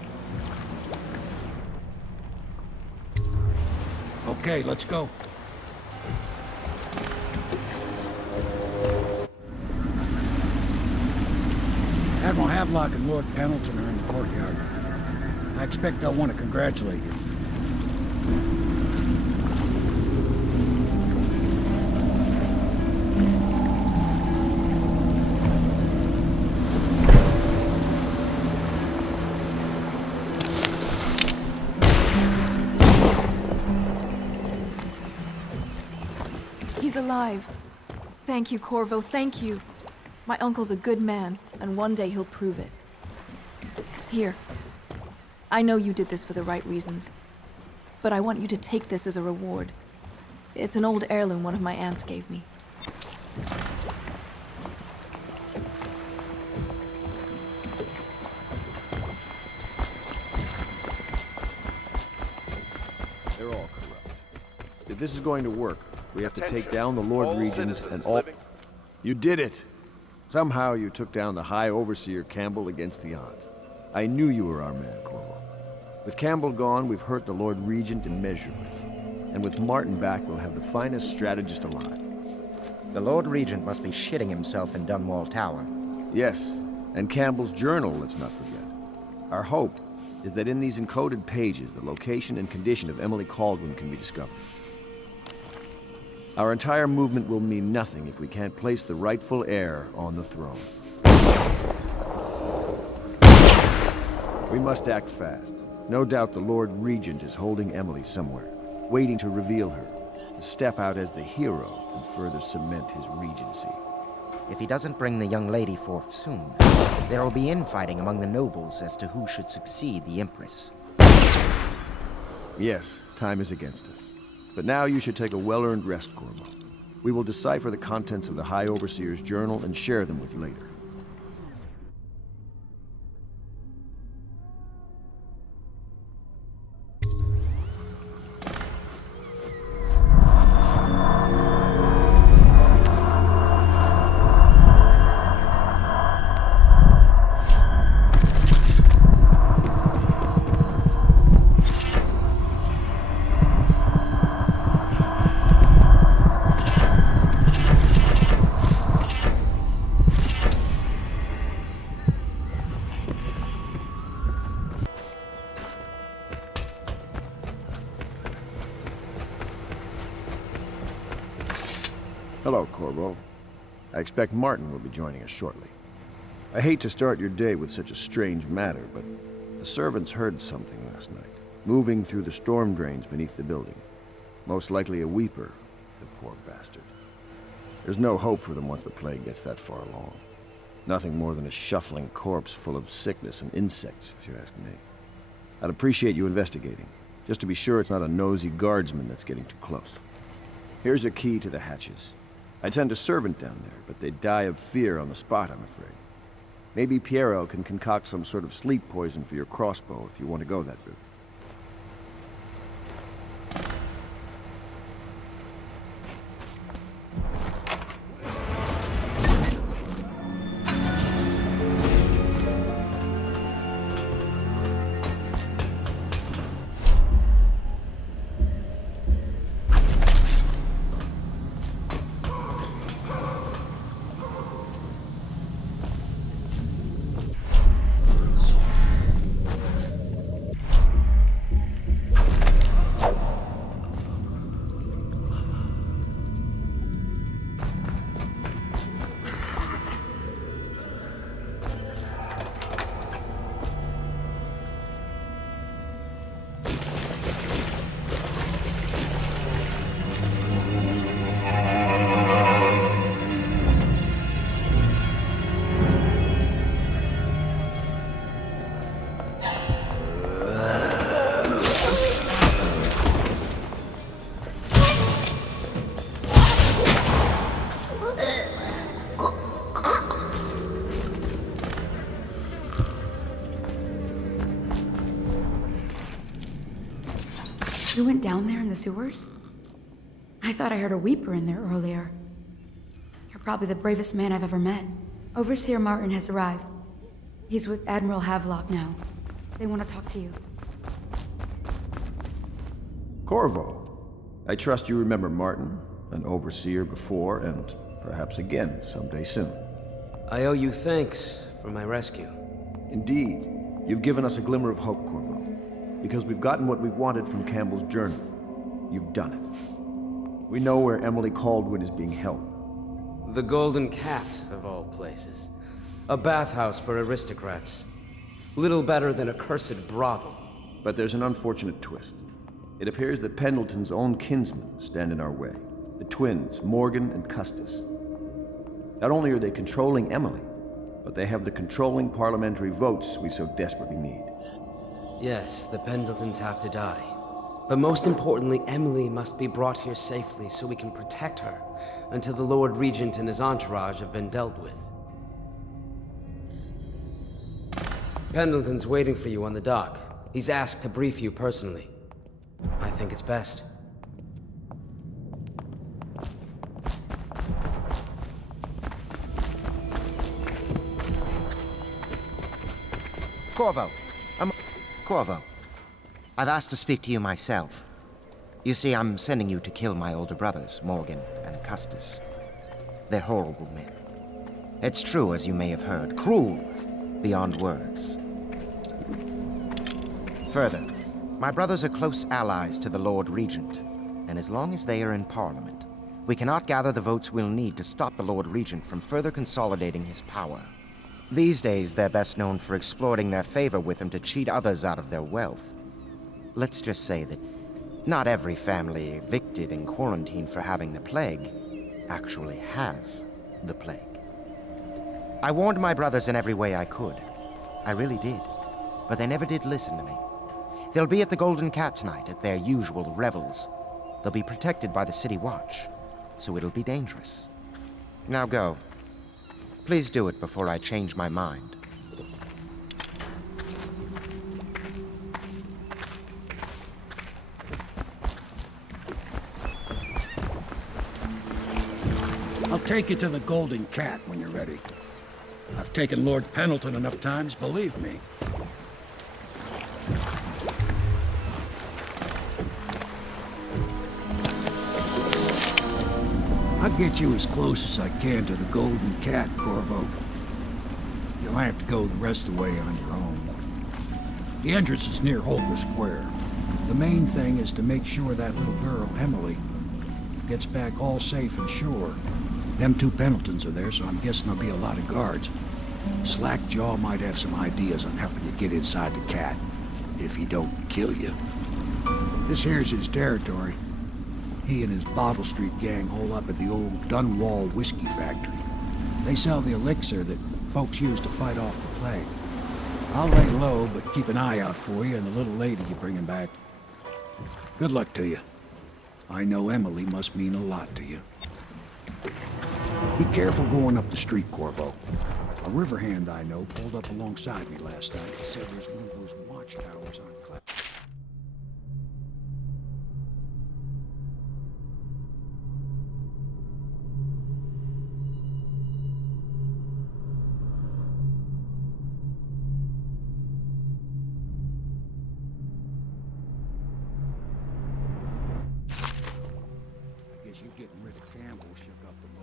Okay, let's go. Admiral Havelock and Lord Pendleton are in the courtyard. I expect they'll want to congratulate you. He's alive. Thank you, Corvo, thank you. My uncle's a good man, and one day he'll prove it. Here. I know you did this for the right reasons, but I want you to take this as a reward. It's an old heirloom one of my aunts gave me. They're all corrupt. If this is going to work, we have to take down the Lord Regent and all... You did it! Somehow you took down the High Overseer Campbell against the odds. I knew you were our man, Corvo. With Campbell gone, we've hurt the Lord Regent immeasurably. And with Martin back, we'll have the finest strategist alive. The Lord Regent must be shitting himself in Dunwall Tower. Yes, and Campbell's journal, let's not forget. Our hope is that in these encoded pages, the location and condition of Emily Kaldwin can be discovered. Our entire movement will mean nothing if we can't place the rightful heir on the throne. We must act fast. No doubt the Lord Regent is holding Emily somewhere, waiting to reveal her, to step out as the hero and further cement his regency. If he doesn't bring the young lady forth soon, there will be infighting among the nobles as to who should succeed the Empress. Yes, time is against us. But now you should take a well-earned rest, Corvo. We will decipher the contents of the High Overseer's journal and share them with you later. Hello, Corvo. I expect Martin will be joining us shortly. I hate to start your day with such a strange matter, but the servants heard something last night, moving through the storm drains beneath the building. Most likely a weeper, the poor bastard. There's no hope for them once the plague gets that far along. Nothing more than a shuffling corpse full of sickness and insects, if you ask me. I'd appreciate you investigating, just to be sure it's not a nosy guardsman that's getting too close. Here's a key to the hatches. I'd send a servant down there, but they'd die of fear on the spot, I'm afraid. Maybe Piero can concoct some sort of sleep poison for your crossbow if you want to go that route. You went down there in the sewers? I thought I heard a weeper in there earlier. You're probably the bravest man I've ever met. Overseer Martin has arrived. He's with Admiral Havelock now. They want to talk to you. Corvo, I trust you remember Martin, an overseer before, and perhaps again someday soon. I owe you thanks for my rescue. Indeed. You've given us a glimmer of hope, Corvo. Because we've gotten what we wanted from Campbell's journal. You've done it. We know where Emily Caldwin is being held. The Golden Cat, of all places. A bathhouse for aristocrats. Little better than a cursed brothel. But there's an unfortunate twist. It appears that Pendleton's own kinsmen stand in our way. The twins, Morgan and Custis. Not only are they controlling Emily, but they have the controlling parliamentary votes we so desperately need. Yes, the Pendletons have to die. But most importantly, Emily must be brought here safely so we can protect her until the Lord Regent and his entourage have been dealt with. Pendleton's waiting for you on the dock. He's asked to brief you personally. I think it's best. Corvo, I've asked to speak to you myself. You see, I'm sending you to kill my older brothers, Morgan and Custis. They're horrible men. It's true, as you may have heard, cruel beyond words. Further, my brothers are close allies to the Lord Regent, and as long as they are in Parliament, we cannot gather the votes we'll need to stop the Lord Regent from further consolidating his power. These days, they're best known for exploiting their favor with him to cheat others out of their wealth. Let's just say that not every family evicted and quarantined for having the plague actually has the plague. I warned my brothers in every way I could. I really did. But they never did listen to me. They'll be at the Golden Cat tonight at their usual revels. They'll be protected by the City Watch, so it'll be dangerous. Now go. Please do it before I change my mind. I'll take you to the Golden Cat when you're ready. I've taken Lord Pendleton enough times, believe me. I'll get you as close as I can to the Golden Cat, Corvo. You'll have to go the rest of the way on your own. The entrance is near Holker Square. The main thing is to make sure that little girl, Emily, gets back all safe and sure. Them two Pendletons are there, so I'm guessing there'll be a lot of guards. Slackjaw might have some ideas on helping you get inside the cat, if he don't kill you. This here's his territory. He and his Bottle Street gang hole up at the old Dunwall whiskey factory. They sell the elixir that folks use to fight off the plague. I'll lay low, but keep an eye out for you and the little lady you're bringing back. Good luck to you. I know Emily must mean a lot to you. Be careful going up the street, Corvo. A river hand I know pulled up alongside me last night. He said there's one of those watchtowers on Clef. I guess you getting rid of Campbell shook up the boat.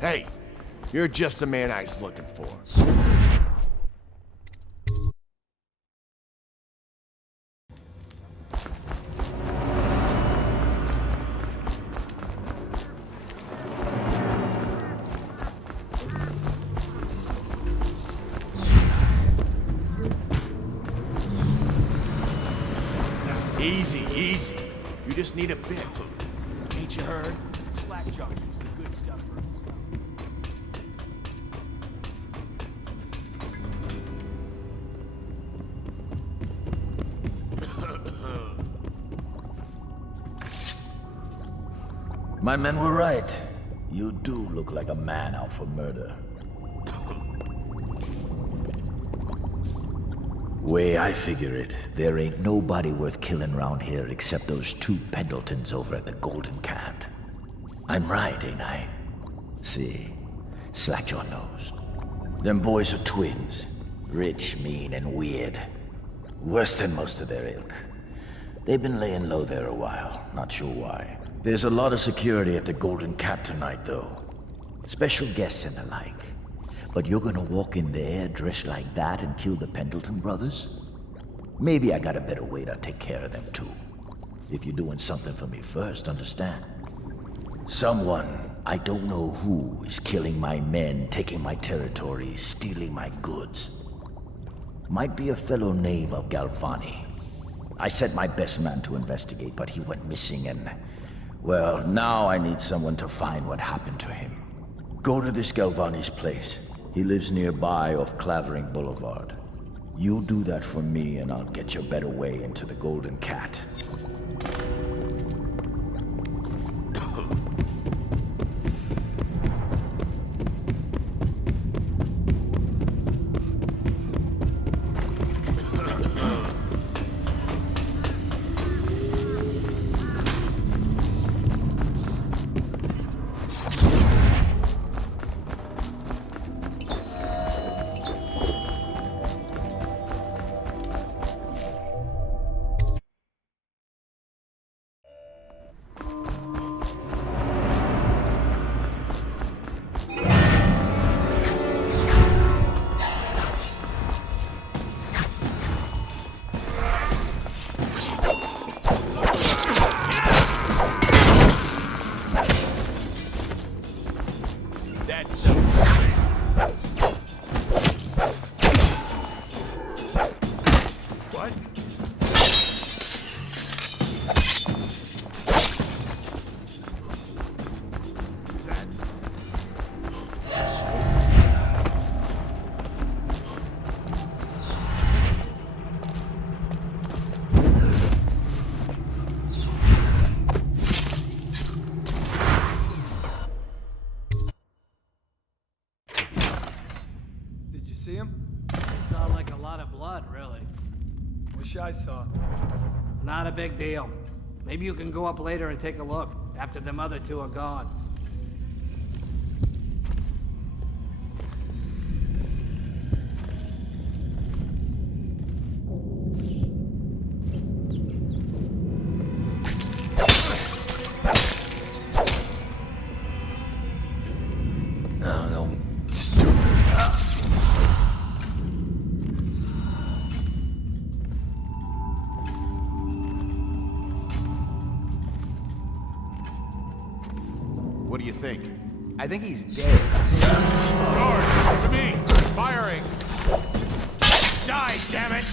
Hey, you're just the man I was looking for. Easy, easy. You just need a bit. Ain't you heard? Slackjaw use the good stuff for My men were right. You do look like a man out for murder. Way I figure it, there ain't nobody worth killing round here except those two Pendletons over at the Golden Cat. I'm right, ain't I? See, Slackjaw knows. Them boys are twins. Rich, mean, and weird. Worse than most of their ilk. They've been laying low there a while, not sure why. There's a lot of security at the Golden Cat tonight, though. Special guests and the like. But you're gonna walk in there dressed like that and kill the Pendleton brothers? Maybe I got a better way to take care of them, too. If you're doing something for me first, understand? Someone, I don't know who, is killing my men, taking my territory, stealing my goods. Might be a fellow named of Galvani. I sent my best man to investigate, but he went missing and... well, now I need someone to find what happened to him. Go to this Galvani's place. He lives nearby off Clavering Boulevard. You do that for me and I'll get your better way into the Golden Cat. See him? It saw like a lot of blood, really. Wish I saw. Not a big deal. Maybe you can go up later and take a look, after them other two are gone. What do you think? I think he's dead. Guard, to me! Firing! Die, damn it!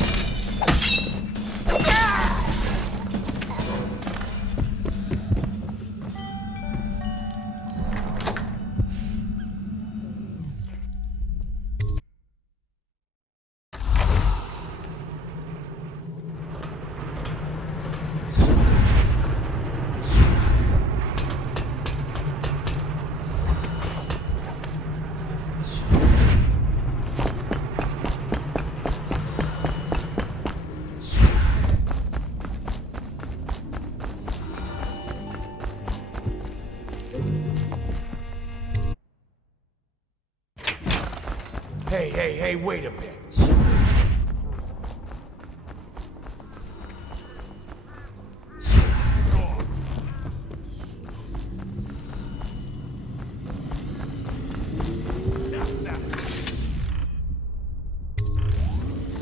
Hey, wait a minute.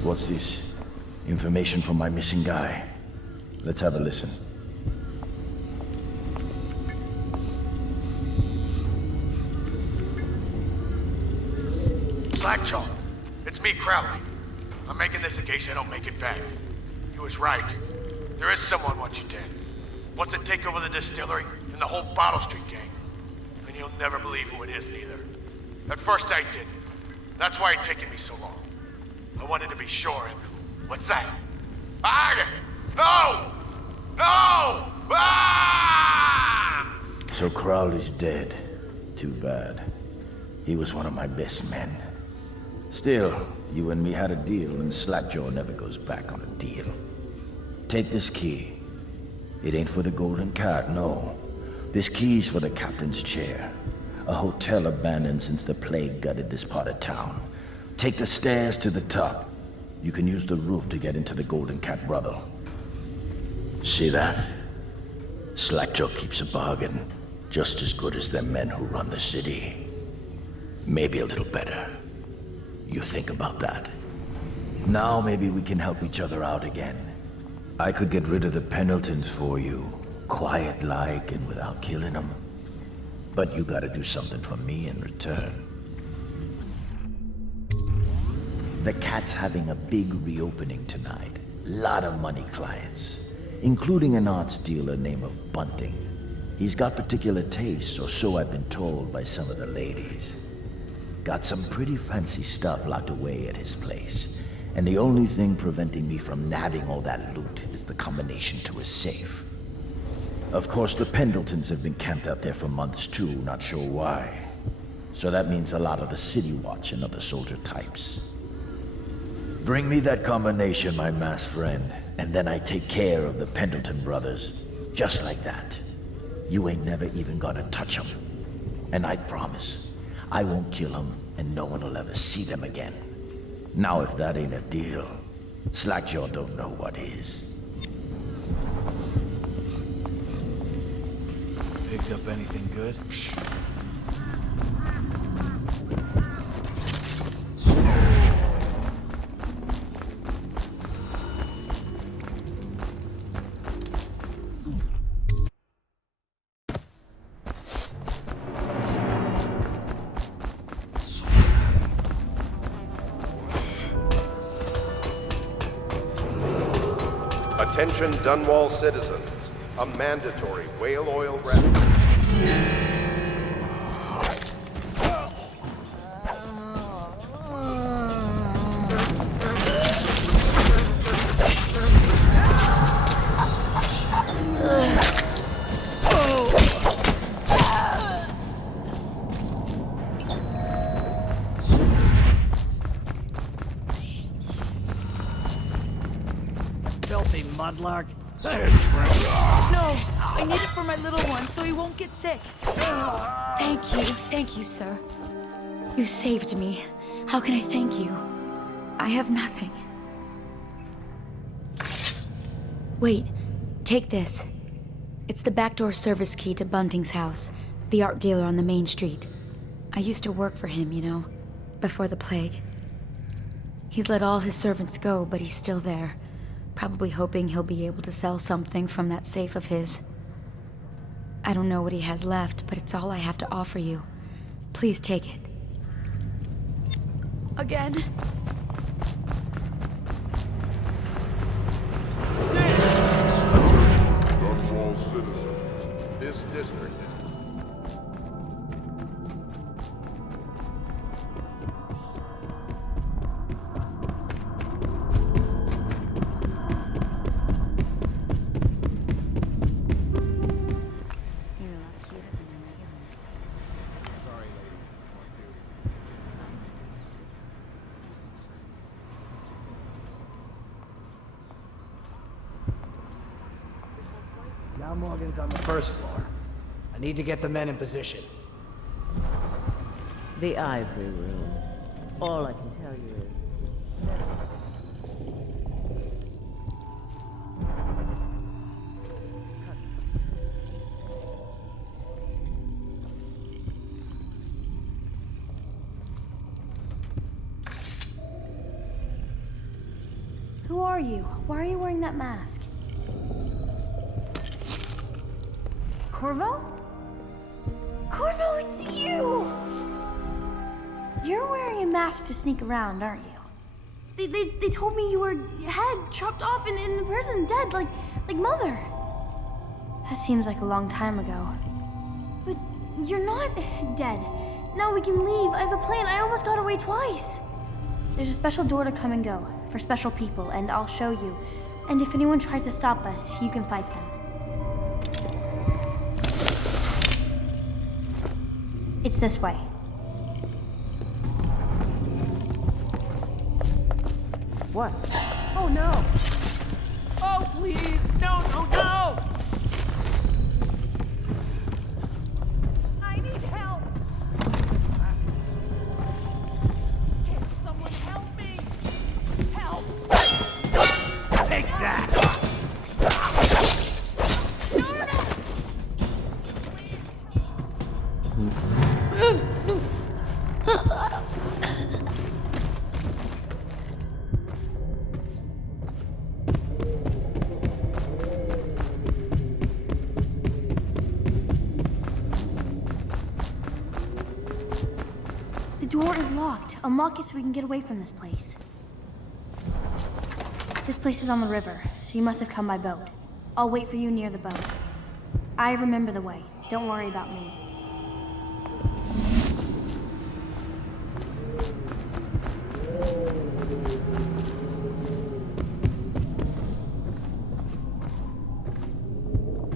What's this? Information from my missing guy. Let's have a listen. Slackjaw, it's me, Crowley. I'm making this in case I don't make it back. He was right. There is someone wants you dead. Wants to take over the distillery and the whole Bottle Street gang. And you'll never believe who it is, neither. At first I didn't. That's why it's taken me so long. I wanted to be sure, and... What's that? Ah! No! No! Ah! So Crowley's dead. Too bad. He was one of my best men. Still, you and me had a deal, and Slackjaw never goes back on a deal. Take this key. It ain't for the Golden Cat, no. This key's for the captain's chair. A hotel abandoned since the plague gutted this part of town. Take the stairs to the top. You can use the roof to get into the Golden Cat brothel. See that? Slackjaw keeps a bargain. Just as good as the men who run the city. Maybe a little better. You think about that. Now maybe we can help each other out again. I could get rid of the Pendletons for you. Quiet-like and without killing them. But you gotta do something for me in return. The Cat's having a big reopening tonight. Lot of money clients. Including an arts dealer named of Bunting. He's got particular tastes, or so I've been told by some of the ladies. Got some pretty fancy stuff locked away at his place. And the only thing preventing me from nabbing all that loot is the combination to his safe. Of course, the Pendletons have been camped out there for months too, not sure why. So that means a lot of the City Watch and other soldier types. Bring me that combination, my masked friend, and then I take care of the Pendleton brothers. Just like that. You ain't never even gonna touch them. And I promise, I won't kill them, and no one will ever see them again. Now if that ain't a deal, Slackjaw don't know what is. Picked up anything good? Attention Dunwall citizens. A mandatory whale oil ration. Filthy mudlark. No, I need it for my little one so he won't get sick. Thank you, sir. You saved me. How can I thank you? I have nothing. Wait, take this. It's the backdoor service key to Bunting's house, the art dealer on the main street. I used to work for him, you know, before the plague. He's let all his servants go, but he's still there. Probably hoping he'll be able to sell something from that safe of his. I don't know what he has left, but it's all I have to offer you. Please take it. Again? Dunwall citizens. This district is... Now Morgan's on the first floor. I need to get the men in position. The ivory room. All I can tell you is... Who are you? Why are you wearing that mask? Corvo? Corvo, it's you! You're wearing a mask to sneak around, aren't you? They told me you were head chopped off and in prison, dead, like Like Mother. That seems like a long time ago. But you're not dead. Now we can leave. I have a plan. I almost got away twice. There's a special door to come and go for special people, and I'll show you. And if anyone tries to stop us, you can fight them. It's this way. What? Oh no! Oh please! No, no, no! I need help! Can someone help me? Help! Take that! The door is locked. Unlock it so we can get away from this place. This place is on the river, so you must have come by boat. I'll wait for you near the boat. I remember the way. Don't worry about me.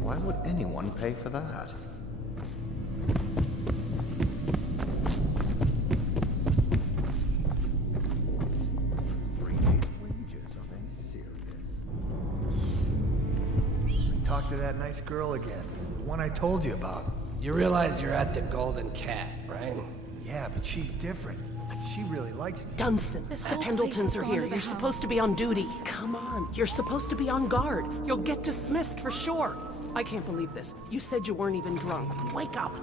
Why would anyone pay for that? Talk to that nice girl again. The one I told you about. You realize you're at the Golden Cat, right? Yeah, but she's different. She really likes me. Dunstan, the Pendletons are here. You're supposed to be on duty. Come on, you're supposed to be on guard. You'll get dismissed for sure. I can't believe this. You said you weren't even drunk. Wake up.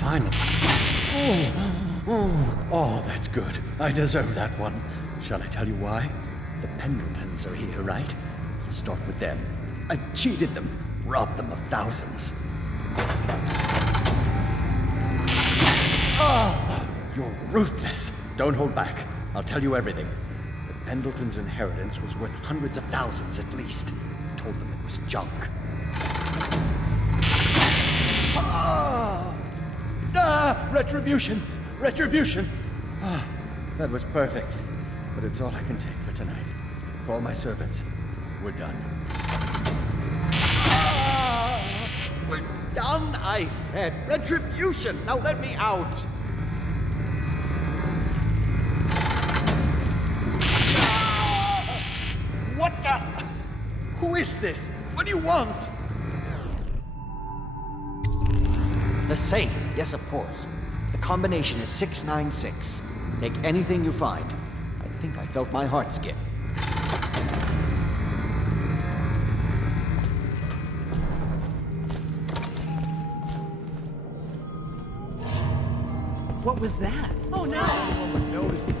Finally. Oh, that's good. I deserve that one. Shall I tell you why? The Pendletons are here, right? I'll start with them. I cheated them, robbed them of thousands. Oh, you're ruthless. Don't hold back. I'll tell you everything. The Pendletons' inheritance was worth hundreds of thousands at least. I told them it was junk. Retribution! Retribution! That was perfect. But it's all I can take for tonight. Call my servants. We're done. We're done, I said. Retribution! Now let me out! What the? Who is this? What do you want? The safe. Yes, of course. The combination is 696. Take anything you find. I think I felt my heart skip. What was that? Oh no! No one noticed this.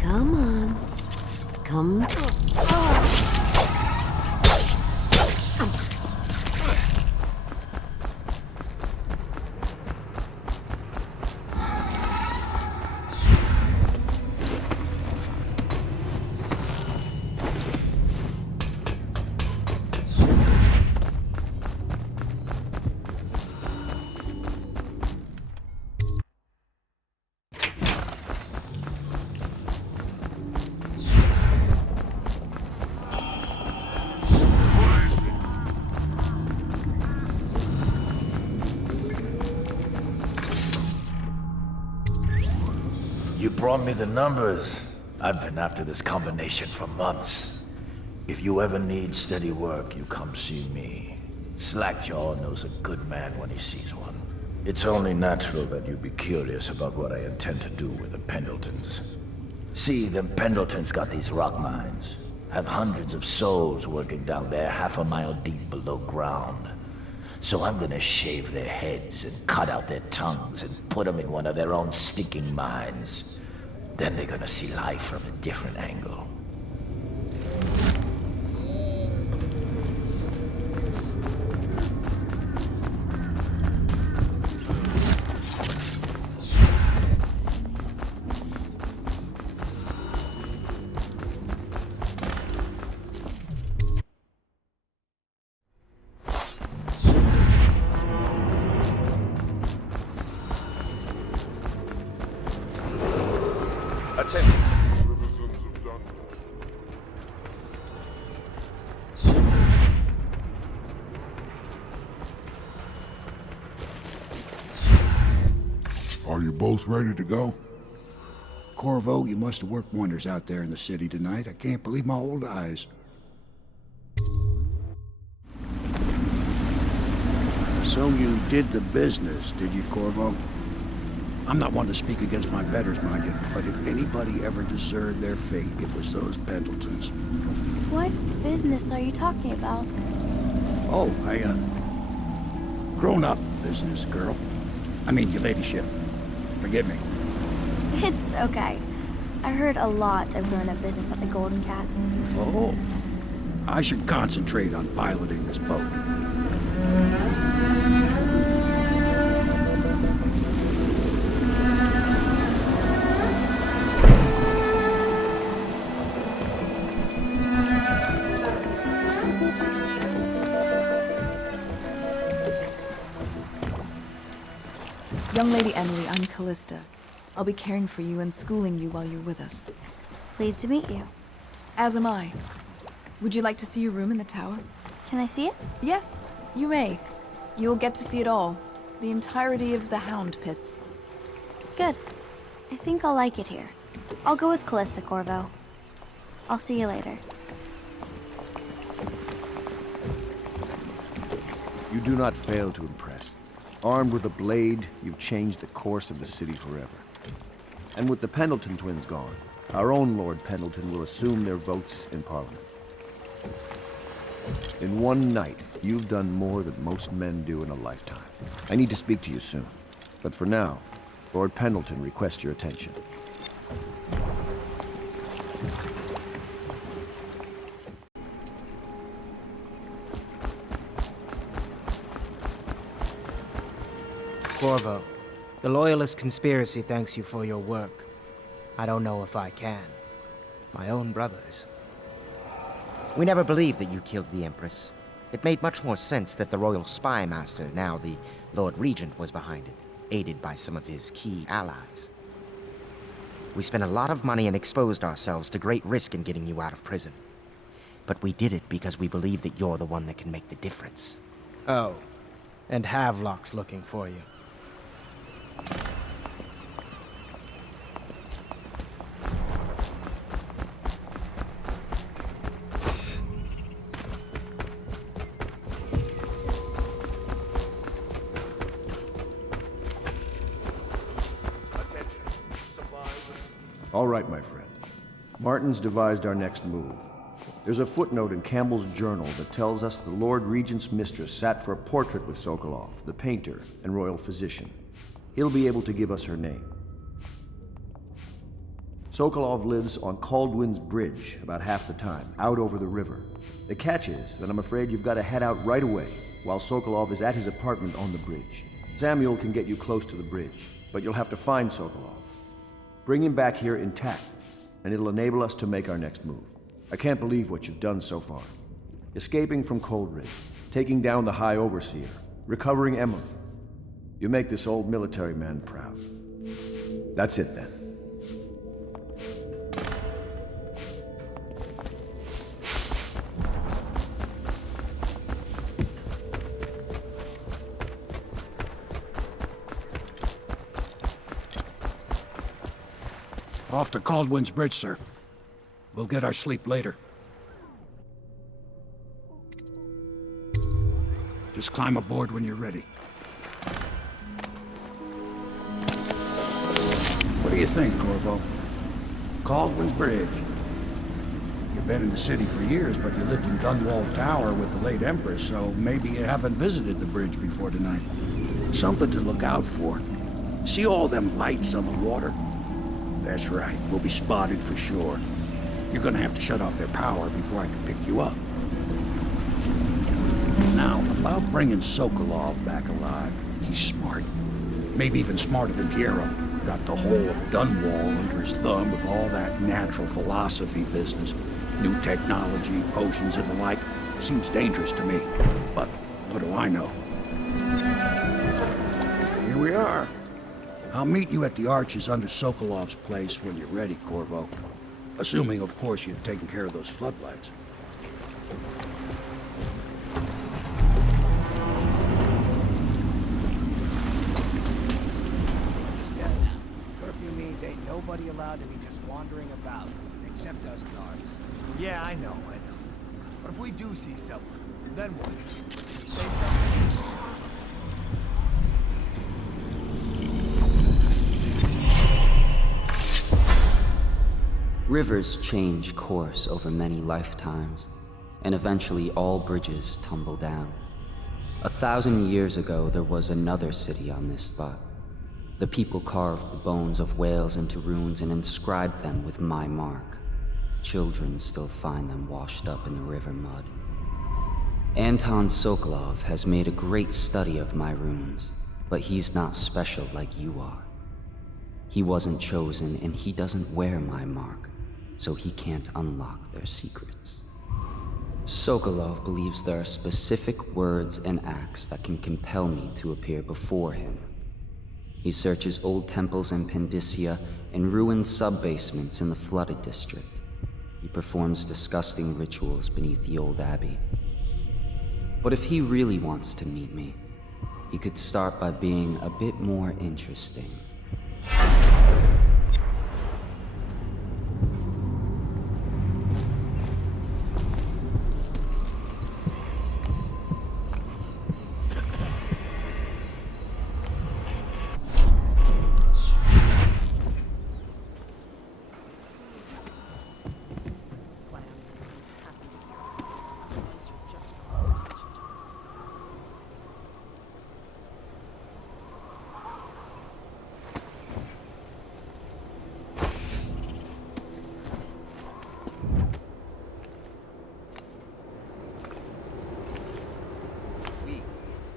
Come on. Come. You brought me the numbers. I've been after this combination for months. If you ever need steady work, you come see me. Slackjaw knows a good man when he sees one. It's only natural that you be curious about what I intend to do with the Pendletons. See, them Pendletons got these rock mines. Have hundreds of souls working down there 1/2 mile deep below ground. So I'm gonna shave their heads and cut out their tongues and put them in one of their own stinking mines. Then they're gonna see life from a different angle. Attention. Are you both ready to go? Corvo, you must have worked wonders out there in the city tonight. I can't believe my old eyes. So you did the business, did you, Corvo? I'm not one to speak against my betters, mind you, but if anybody ever deserved their fate, it was those Pendletons. What business are you talking about? Oh, grown-up business, girl. I mean, your ladyship. Forgive me. It's okay. I heard a lot of grown-up business at the Golden Cat. Oh, I should concentrate on piloting this boat. Young Lady Emily, I'm Callista. I'll be caring for you and schooling you while you're with us. Pleased to meet you. As am I. Would you like to see your room in the tower? Can I see it? Yes, you may. You'll get to see it all. The entirety of the Hound Pits. Good. I think I'll like it here. I'll go with Callista, Corvo. I'll see you later. You do not fail to impress. Armed with a blade, you've changed the course of the city forever. And with the Pendleton twins gone, our own Lord Pendleton will assume their votes in Parliament. In one night, you've done more than most men do in a lifetime. I need to speak to you soon. But for now, Lord Pendleton requests your attention. Corvo, the Loyalist conspiracy thanks you for your work. I don't know if I can. My own brothers. We never believed that you killed the Empress. It made much more sense that the Royal Spy Master, now the Lord Regent, was behind it, aided by some of his key allies. We spent a lot of money and exposed ourselves to great risk in getting you out of prison. But we did it because we believe that you're the one that can make the difference. Oh, and Havelock's looking for you. All right, my friend. Martin's devised our next move. There's a footnote in Campbell's journal that tells us the Lord Regent's mistress sat for a portrait with Sokolov, the painter and royal physician. He'll be able to give us her name. Sokolov lives on Caldwin's Bridge about half the time, out over the river. The catch is that I'm afraid you've got to head out right away while Sokolov is at his apartment on the bridge. Samuel can get you close to the bridge, but you'll have to find Sokolov. Bring him back here intact, and it'll enable us to make our next move. I can't believe what you've done so far. Escaping from Coldridge, taking down the High Overseer, recovering Emily. You make this old military man proud. That's it then. Off to Caldwin's Bridge, sir. We'll get our sleep later. Just climb aboard when you're ready. What do you think, Corvo? Caldwin's Bridge. You've been in the city for years, but you lived in Dunwall Tower with the late Empress, so maybe you haven't visited the bridge before tonight. Something to look out for. See all them lights on the water? That's right. We'll be spotted for sure. You're gonna have to shut off their power before I can pick you up. Now, about bringing Sokolov back alive, he's smart. Maybe even smarter than Piero. Got the whole of Dunwall under his thumb with all that natural philosophy business. New technology, potions and the like. Seems dangerous to me. But what do I know? Here we are. I'll meet you at the arches under Sokolov's place when you're ready, Corvo. Assuming, of course, you've taken care of those floodlights. Curfew means ain't nobody allowed to be just wandering about, except us guards. Yeah, I know. But if we do see someone, then what? Say something. Rivers change course over many lifetimes, and eventually all bridges tumble down. 1,000 years ago, there was another city on this spot. The people carved the bones of whales into runes and inscribed them with my mark. Children still find them washed up in the river mud. Anton Sokolov has made a great study of my runes, but he's not special like you are. He wasn't chosen, and he doesn't wear my mark, so he can't unlock their secrets. Sokolov believes there are specific words and acts that can compel me to appear before him. He searches old temples in Pendicia and ruined sub-basements in the flooded district. He performs disgusting rituals beneath the old abbey. But if he really wants to meet me, he could start by being a bit more interesting.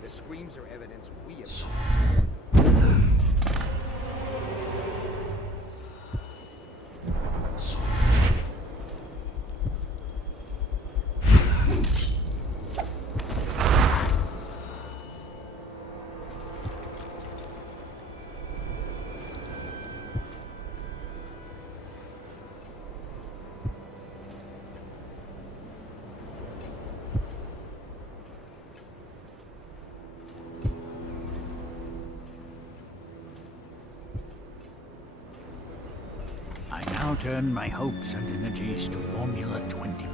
Screams are evidence we have... I now turn my hopes and energies to Formula 20,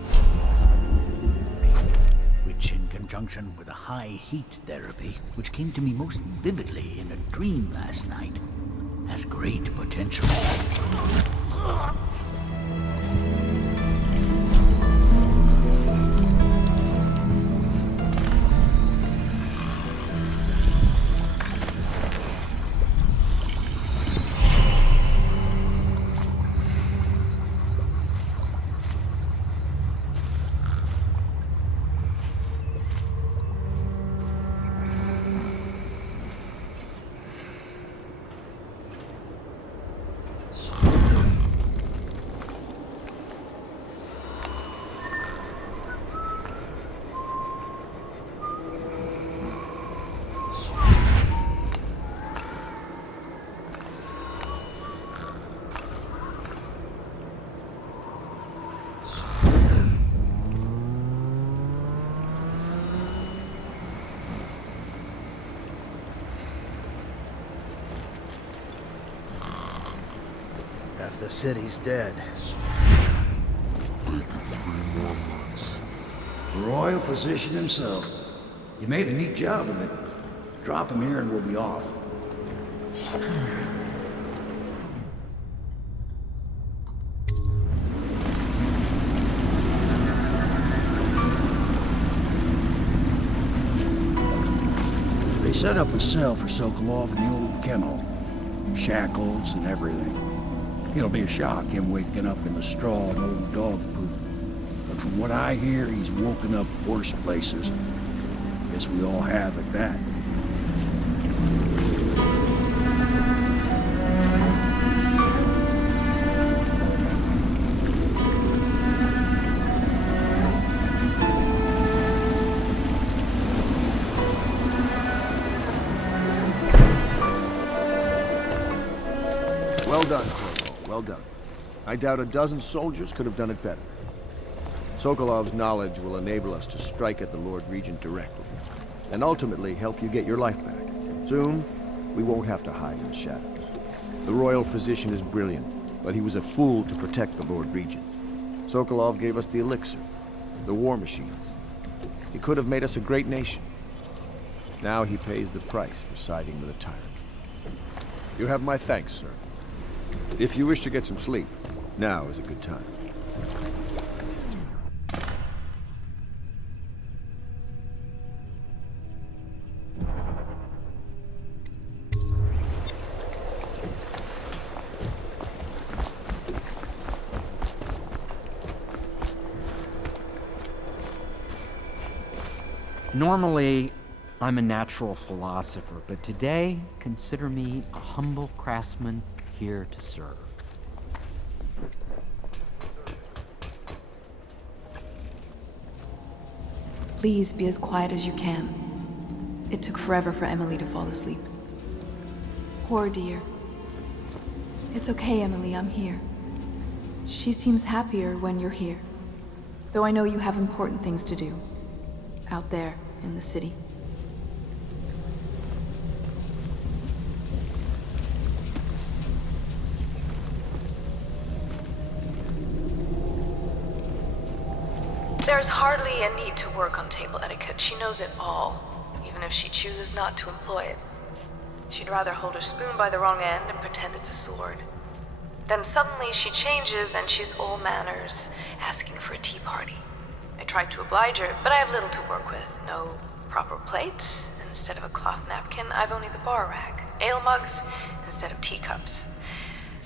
which in conjunction with a high heat therapy, which came to me most vividly in a dream last night, has great potential. Half the city's dead. Royal physician himself. You made a neat job of it. Drop him here and we'll be off. They set up a cell for Sokolov in the old kennel. Shackles and everything. It'll be a shock, him waking up in the straw and old dog poop. But from what I hear, he's woken up worse places. Guess we all have at that. Well done, Corvo. Well done. I doubt a dozen soldiers could have done it better. Sokolov's knowledge will enable us to strike at the Lord Regent directly, and ultimately help you get your life back. Soon, we won't have to hide in the shadows. The royal physician is brilliant, but he was a fool to protect the Lord Regent. Sokolov gave us the elixir, the war machines. He could have made us a great nation. Now he pays the price for siding with a tyrant. You have my thanks, sir. If you wish to get some sleep, now is a good time. Normally, I'm a natural philosopher, but today, consider me a humble craftsman here to serve. Please be as quiet as you can. It took forever for Emily to fall asleep. Poor dear. It's okay, Emily, I'm here. She seems happier when you're here. Though I know you have important things to do. Out there, in the city. There's hardly a need to work on table etiquette. She knows it all, even if she chooses not to employ it. She'd rather hold her spoon by the wrong end and pretend it's a sword. Then suddenly she changes and she's all manners, asking for a tea party. I tried to oblige her, but I have little to work with. No proper plates. Instead of a cloth napkin, I've only the bar rack. Ale mugs instead of teacups.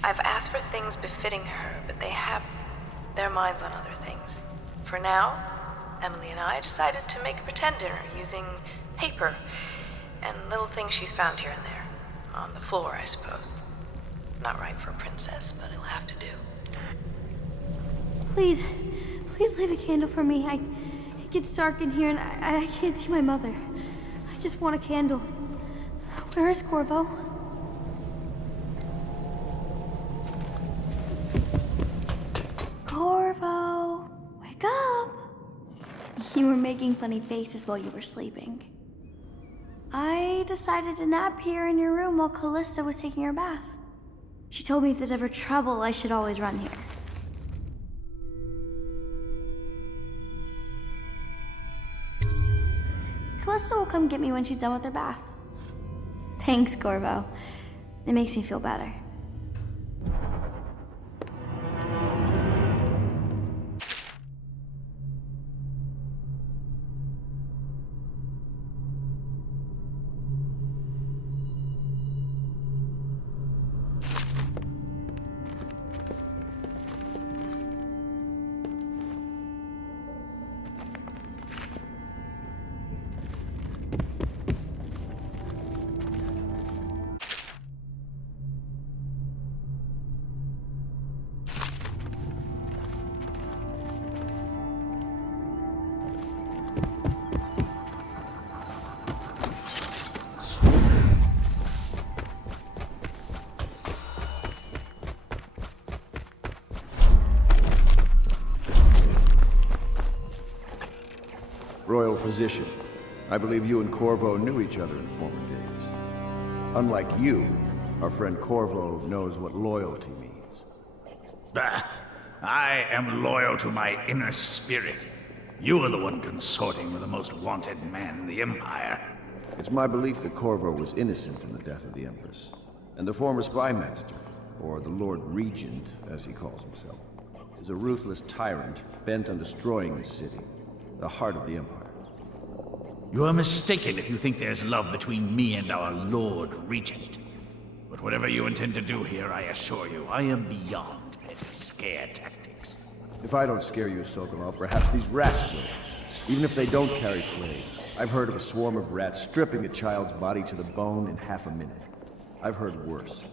I've asked for things befitting her, but they have their minds on other things. For now, Emily and I decided to make a pretend dinner using paper and little things she's found here and there. On the floor, I suppose. Not right for a princess, but it'll have to do. Please leave a candle for me. It gets dark in here and I can't see my mother. I just want a candle. Where is Corvo? Corvo, wake up! You were making funny faces while you were sleeping. I decided to nap here in your room while Callista was taking her bath. She told me if there's ever trouble, I should always run here. Callista will come get me when she's done with her bath. Thanks, Corvo. It makes me feel better. Royal Physician, I believe you and Corvo knew each other in former days. Unlike you, our friend Corvo knows what loyalty means. Bah! I am loyal to my inner spirit. You are the one consorting with the most wanted man in the Empire. It's my belief that Corvo was innocent in the death of the Empress, and the former spy master, or the Lord Regent, as he calls himself, is a ruthless tyrant bent on destroying this city, the heart of the Empire. You are mistaken if you think there's love between me and our Lord Regent. But whatever you intend to do here, I assure you, I am beyond petty scare tactics. If I don't scare you, Sokolov, perhaps these rats will. Even if they don't carry plague. I've heard of a swarm of rats stripping a child's body to the bone in half a minute. I've heard worse.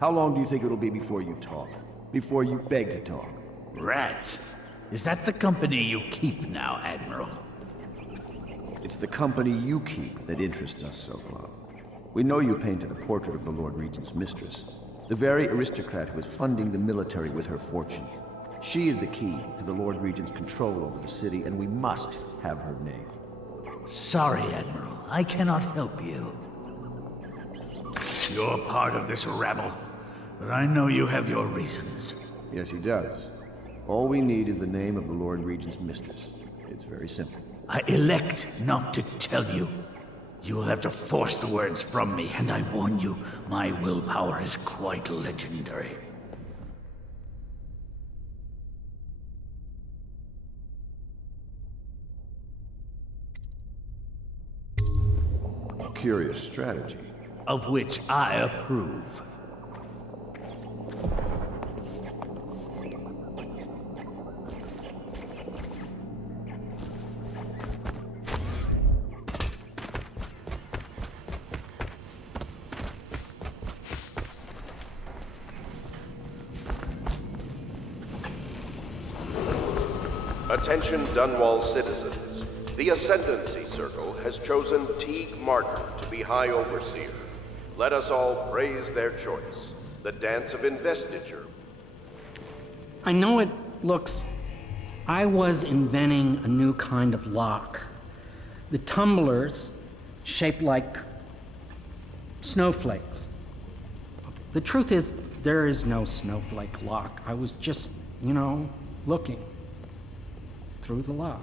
How long do you think it'll be before you talk? Before you beg to talk? Rats? Is that the company you keep now, Admiral? It's the company you keep that interests us, Sokolov. We know you painted a portrait of the Lord Regent's mistress, the very aristocrat who is funding the military with her fortune. She is the key to the Lord Regent's control over the city, and we must have her name. Sorry, Admiral. I cannot help you. You're part of this rabble, but I know you have your reasons. Yes, he does. All we need is the name of the Lord Regent's mistress. It's very simple. I elect not to tell you. You will have to force the words from me, and I warn you, my willpower is quite legendary. Curious strategy. Of which I approve. Attention Dunwall citizens. The Ascendancy Circle has chosen Teague Martin to be High Overseer. Let us all praise their choice. The dance of investiture. I know it looks... I was inventing a new kind of lock. The tumblers, shaped like snowflakes. The truth is, there is no snowflake lock. I was just, looking through the lock.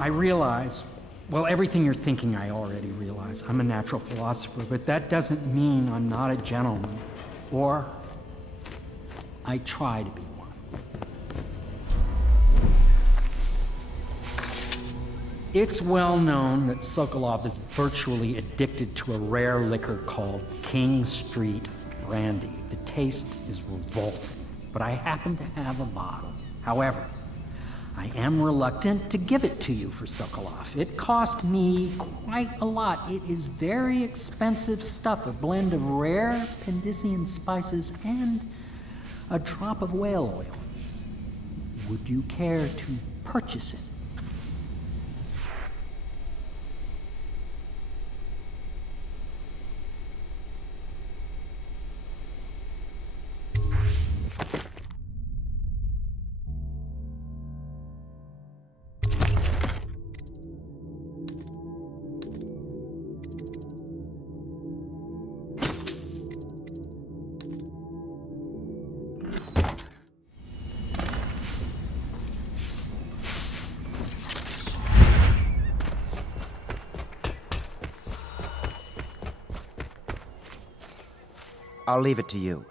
I realize, well, everything you're thinking I already realize. I'm a natural philosopher, but that doesn't mean I'm not a gentleman. Or I try to be one. It's well known that Sokolov is virtually addicted to a rare liquor called King Street Brandy. The taste is revolting, but I happen to have a bottle. However, I am reluctant to give it to you for Sokolov. It cost me quite a lot. It is very expensive stuff, a blend of rare Pendician spices and a drop of whale oil. Would you care to purchase it? I'll leave it to you.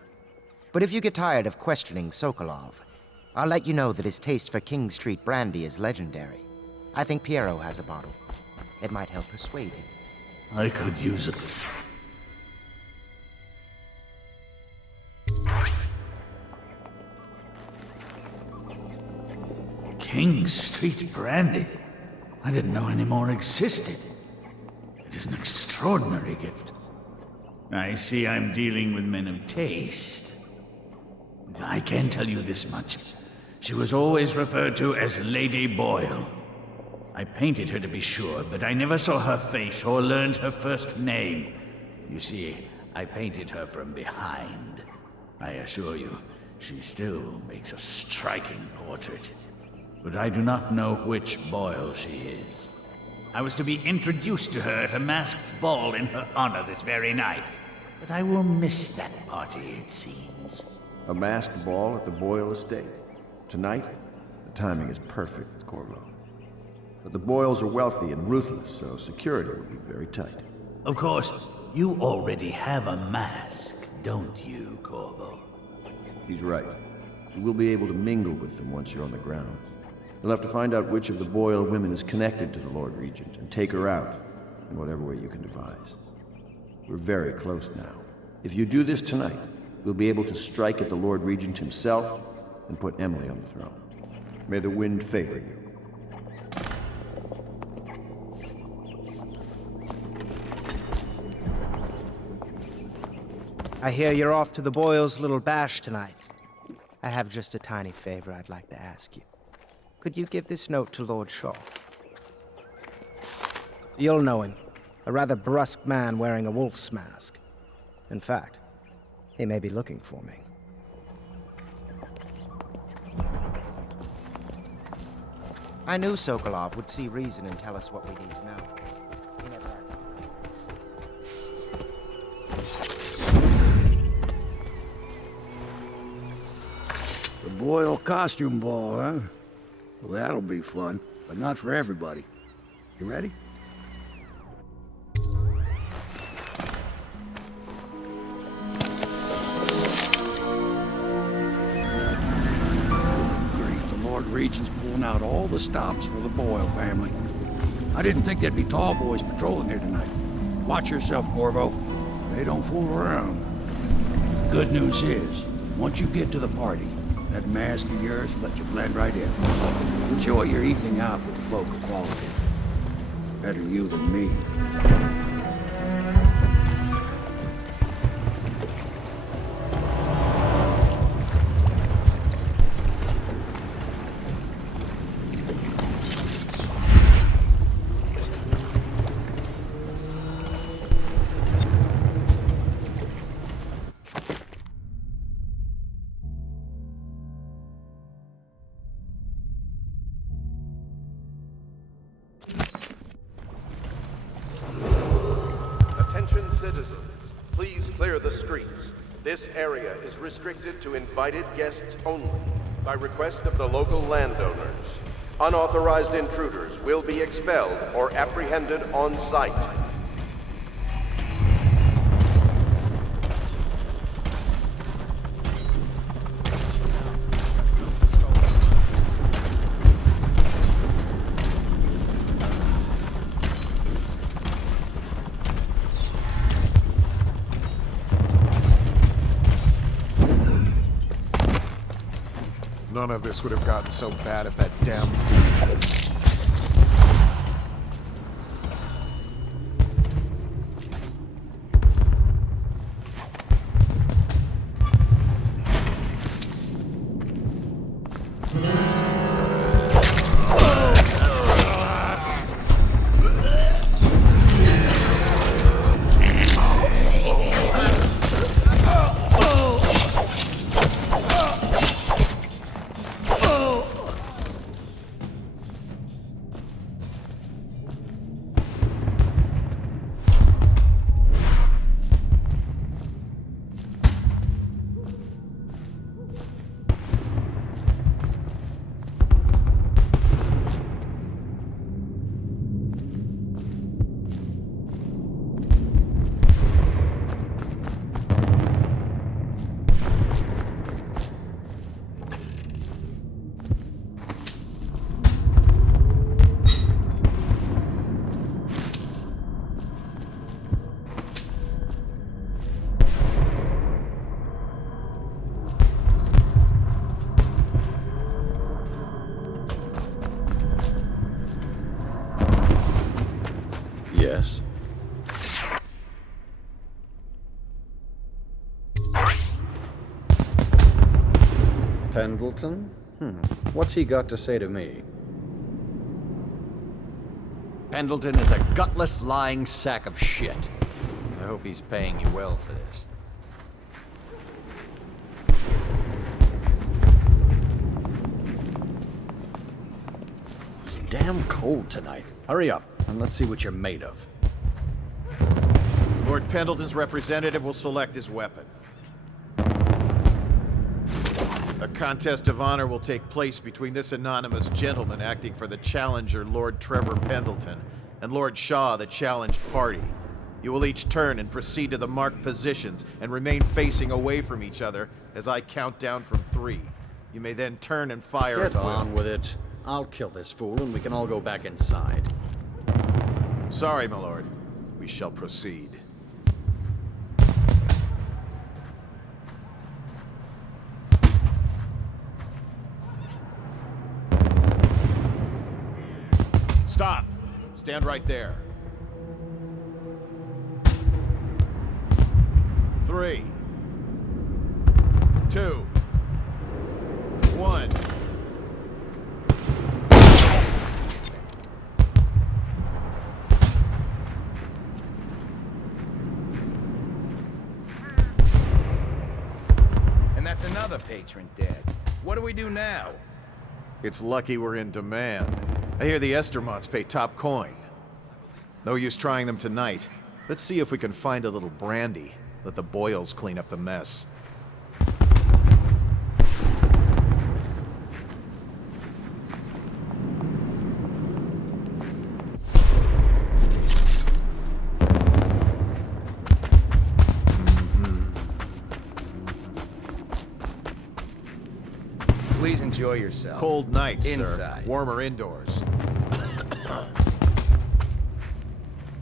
But if you get tired of questioning Sokolov, I'll let you know that his taste for King Street brandy is legendary. I think Piero has a bottle. It might help persuade him. I could use it. King Street brandy? I didn't know any more existed. It is an extraordinary gift. I see I'm dealing with men of taste. I can tell you this much. She was always referred to as Lady Boyle. I painted her to be sure, but I never saw her face or learned her first name. You see, I painted her from behind. I assure you, she still makes a striking portrait. But I do not know which Boyle she is. I was to be introduced to her at a masked ball in her honor this very night. But I will miss that party, it seems. A masked ball at the Boyle estate. Tonight? The timing is perfect, Corvo. But the Boyles are wealthy and ruthless, so security will be very tight. Of course, you already have a mask, don't you, Corvo? He's right. You will be able to mingle with them once you're on the grounds. You'll have to find out which of the Boyle women is connected to the Lord Regent and take her out in whatever way you can devise. We're very close now. If you do this tonight, we'll be able to strike at the Lord Regent himself and put Emily on the throne. May the wind favor you. I hear you're off to the Boyles' little bash tonight. I have just a tiny favor I'd like to ask you. Could you give this note to Lord Shaw? You'll know him. A rather brusque man wearing a wolf's mask. In fact, he may be looking for me. I knew Sokolov would see reason and tell us what we need to know. He never The Boyle costume ball, huh? Well, that'll be fun, but not for everybody. You ready? Regent's pulling out all the stops for the Boyle family. I didn't think there'd be tall boys patrolling here tonight. Watch yourself, Corvo. They don't fool around. The good news is, once you get to the party, that mask of yours will let you blend right in. Enjoy your evening out with the folk of quality. Better you than me. Citizens, please clear the streets. This area is restricted to invited guests only, by request of the local landowners. Unauthorized intruders will be expelled or apprehended on sight. None of this would have gotten so bad if that damn... Yes. Pendleton? What's he got to say to me? Pendleton is a gutless, lying sack of shit. I hope he's paying you well for this. It's damn cold tonight. Hurry up, and let's see what you're made of. Lord Pendleton's representative will select his weapon. A contest of honor will take place between this anonymous gentleman acting for the challenger, Lord Trevor Pendleton, and Lord Shaw, the challenged party. You will each turn and proceed to the marked positions and remain facing away from each other as I count down from 3. You may then turn and fire Get at will. on with it. I'll kill this fool and we can all go back inside. Sorry, my lord. We shall proceed. Stop! Stand right there. 3, 2, 1. And that's another patron dead. What do we do now? It's lucky we're in demand. I hear the Estermonts pay top coin. No use trying them tonight. Let's see if we can find a little brandy. Let the boils clean up the mess. Please enjoy yourself. Cold night, sir. Inside. Warmer indoors.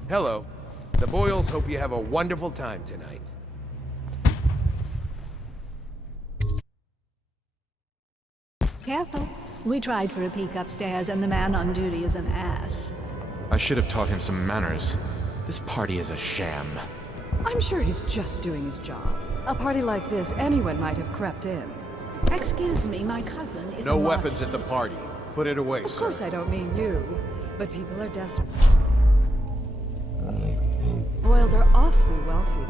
Hello. The Boyles hope you have a wonderful time tonight. Careful. We tried for a peek upstairs, and the man on duty is an ass. I should have taught him some manners. This party is a sham. I'm sure he's just doing his job. A party like this, anyone might have crept in. Excuse me, my cousin is No a weapons at the party. Put it away, Of sir. course I don't mean you, but people are desperate. Boyles are awfully wealthy.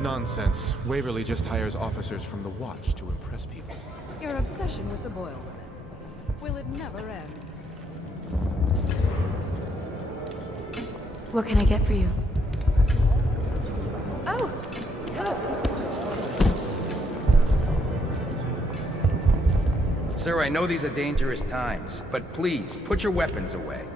Nonsense. Waverly just hires officers from the Watch to impress people. Your obsession with the Boyle women. Will it never end? What can I get for you? Oh! Sir, I know these are dangerous times, but please, put your weapons away.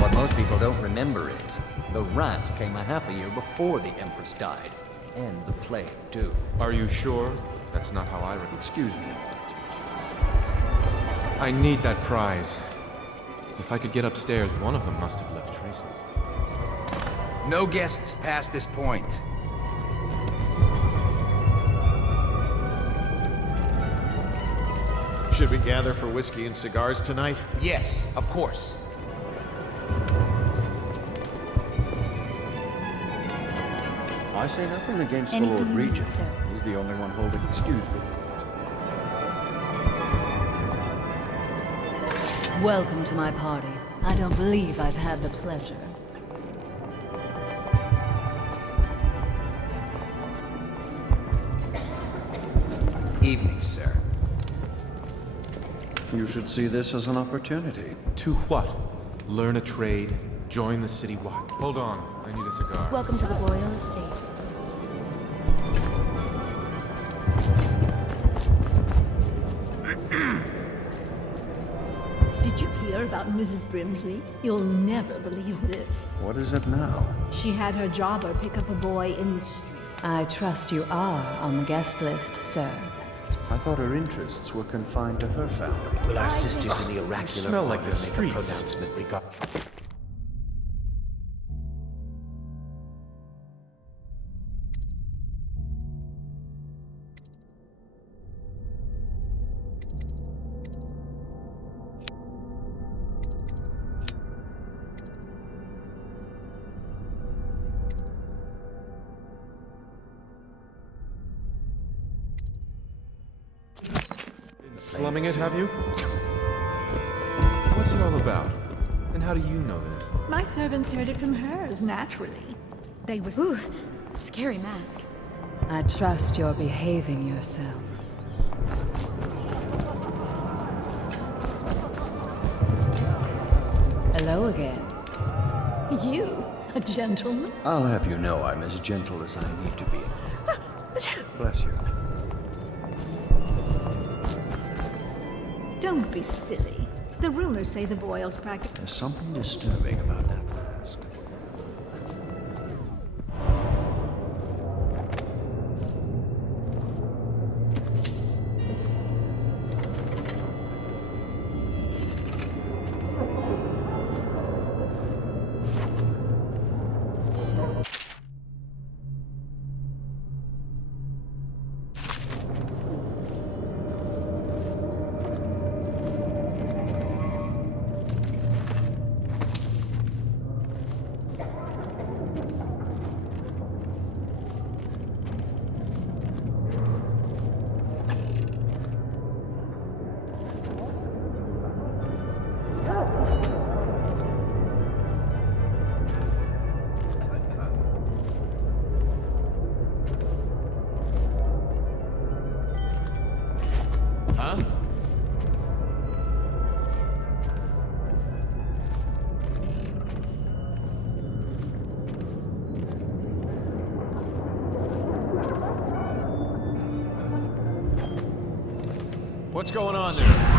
What most people don't remember is, the rats came a half a year before the Empress died. And the plague, too. Are you sure? That's not how I read. Excuse me. I need that prize. If I could get upstairs, one of them must have left traces. No guests past this point. Should we gather for whiskey and cigars tonight? Yes, of course. I say nothing against Anything the Lord you need, Regent. sir. He's the only one holding. Excuse me. Welcome to my party. I don't believe I've had the pleasure. Evening, sir. You should see this as an opportunity. To what? Learn a trade? Join the City Watch? Hold on, I need a cigar. Welcome to the Boyle Estate. Did you hear about Mrs. Brimsley? You'll never believe this. What is it now? She had her jobber pick up a boy in the street. I trust you are on the guest list, sir. I thought her interests were confined to her family. Will our sisters in the oracular smell like order the make a streets. pronouncement regarding... Slumming it, have you? What's it all about? And how do you know this? My servants heard it from hers, naturally. They were... Ooh, scary mask. I trust you're behaving yourself. Hello again. You? A gentleman? I'll have you know I'm as gentle as I need to be. Bless you. Don't be silly. The rumors say the Boyles practice. There's something disturbing about that mask. What's going on there?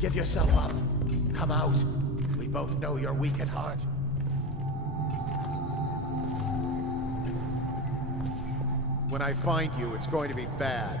Give yourself up. Come out. We both know you're weak at heart. When I find you, it's going to be bad.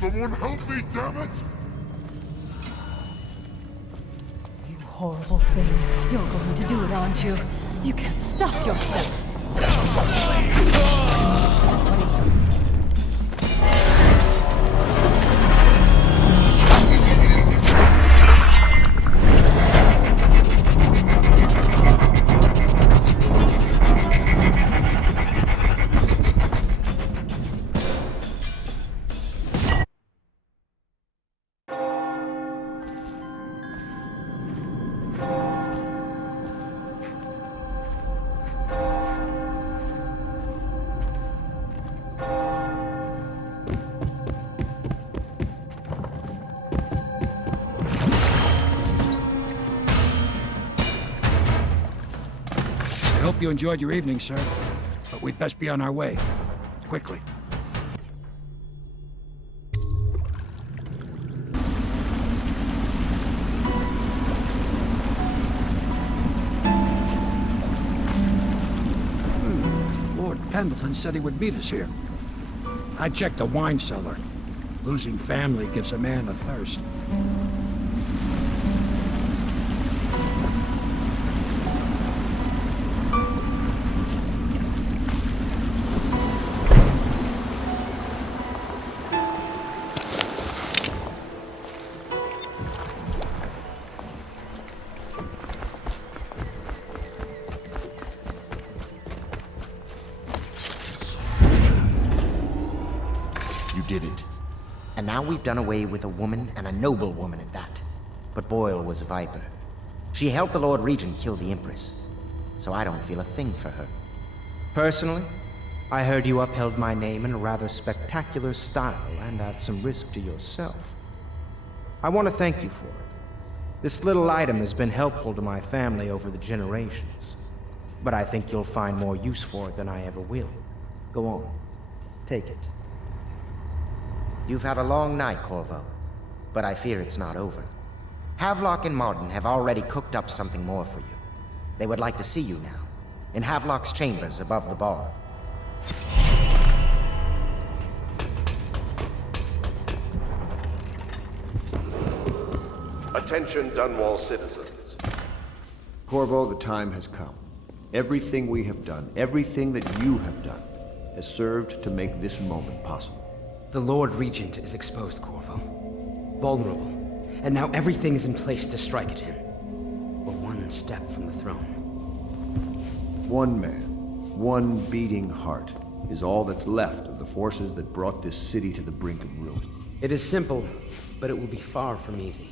Someone help me, damn it! You horrible thing. You're going to do it, aren't you? You can't stop yourself. hope you enjoyed your evening, sir. But we'd best be on our way. Quickly. Lord Pendleton said he would meet us here. I checked the wine cellar. Losing family gives a man a thirst. Did it. And now we've done away with a woman, and a noble woman at that. But Boyle was a viper. She helped the Lord Regent kill the Empress, so I don't feel a thing for her. Personally, I heard you upheld my name in a rather spectacular style and at some risk to yourself. I want to thank you for it. This little item has been helpful to my family over the generations, but I think you'll find more use for it than I ever will. Go on, take it. You've had a long night, Corvo, but I fear it's not over. Havelock and Martin have already cooked up something more for you. They would like to see you now, in Havelock's chambers above the bar. Attention, Dunwall citizens. Corvo, the time has come. Everything we have done, everything that you have done, has served to make this moment possible. The Lord Regent is exposed, Corvo. Vulnerable. And now everything is in place to strike at him. We're one step from the throne. One man, one beating heart, is all that's left of the forces that brought this city to the brink of ruin. It is simple, but it will be far from easy.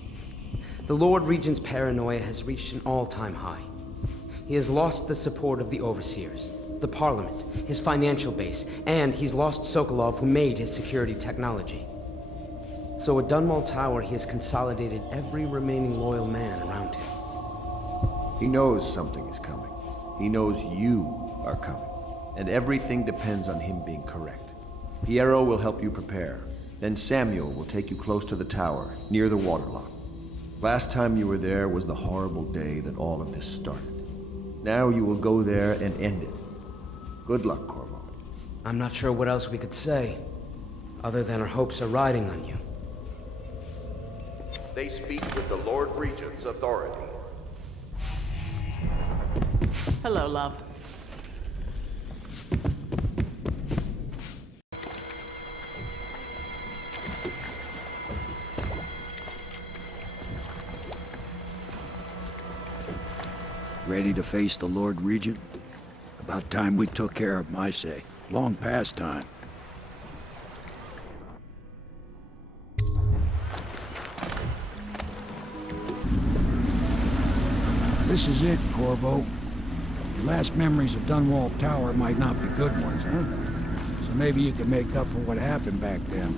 The Lord Regent's paranoia has reached an all-time high. He has lost the support of the Overseers, the Parliament, his financial base, and he's lost Sokolov, who made his security technology. So at Dunwall Tower, he has consolidated every remaining loyal man around him. He knows something is coming. He knows you are coming. And everything depends on him being correct. Piero will help you prepare. Then Samuel will take you close to the tower, near the waterlock. Last time you were there was the horrible day that all of this started. Now you will go there and end it. Good luck, Corvo. I'm not sure what else we could say, other than our hopes are riding on you. They speak with the Lord Regent's authority. Hello, love. Ready to face the Lord Regent? About time we took care of my say. Long past time. This is it, Corvo. Your last memories of Dunwall Tower might not be good ones, huh? So maybe you can make up for what happened back then.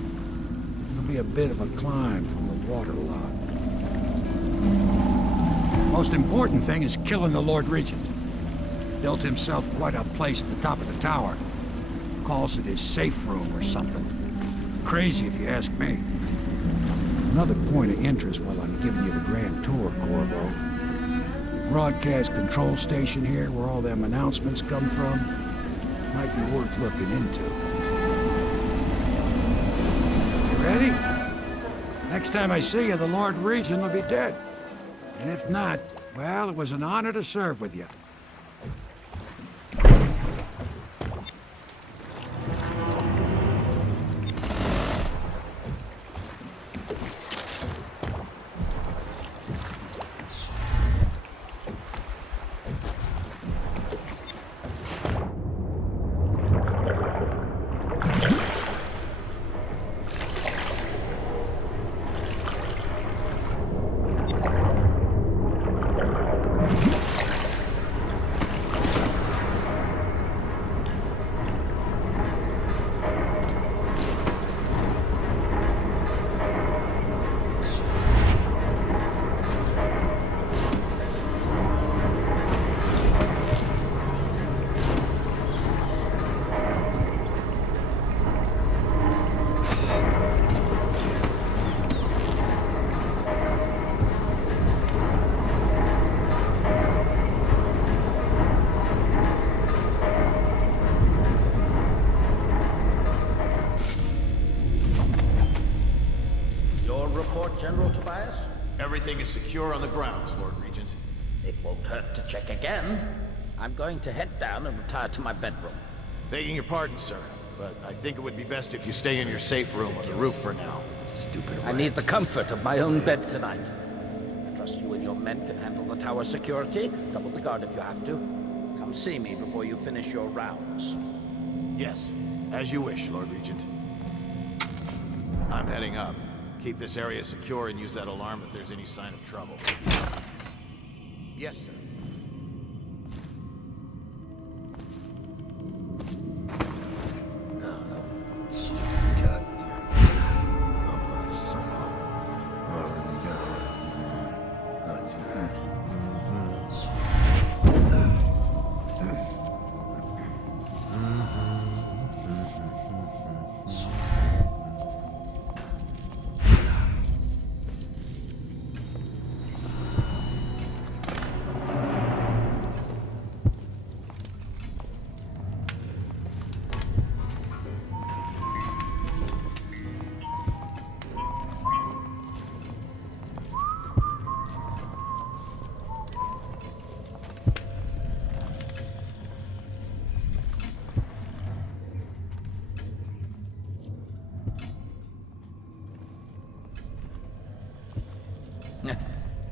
It'll be a bit of a climb from the waterlock. Most important thing is killing the Lord Regent. Built himself quite a place at the top of the tower. Calls it his safe room or something. Crazy if you ask me. Another point of interest while I'm giving you the grand tour, Corvo. Broadcast control station here where all them announcements come from. Might be worth looking into. You ready? Next time I see you, the Lord Regent will be dead. And if not, well, it was an honor to serve with you. everything is secure on the grounds, Lord Regent. It won't hurt to check again. I'm going to head down and retire to my bedroom. Begging your pardon, sir, but I think it would be best if you stay in your safe room on the roof for now. Stupid I need the comfort of my own bed tonight. I trust you and your men can handle the tower security. Double the guard if you have to. Come see me before you finish your rounds. Yes, as you wish, Lord Regent. I'm heading up. Keep this area secure and use that alarm if there's any sign of trouble. Yes, sir.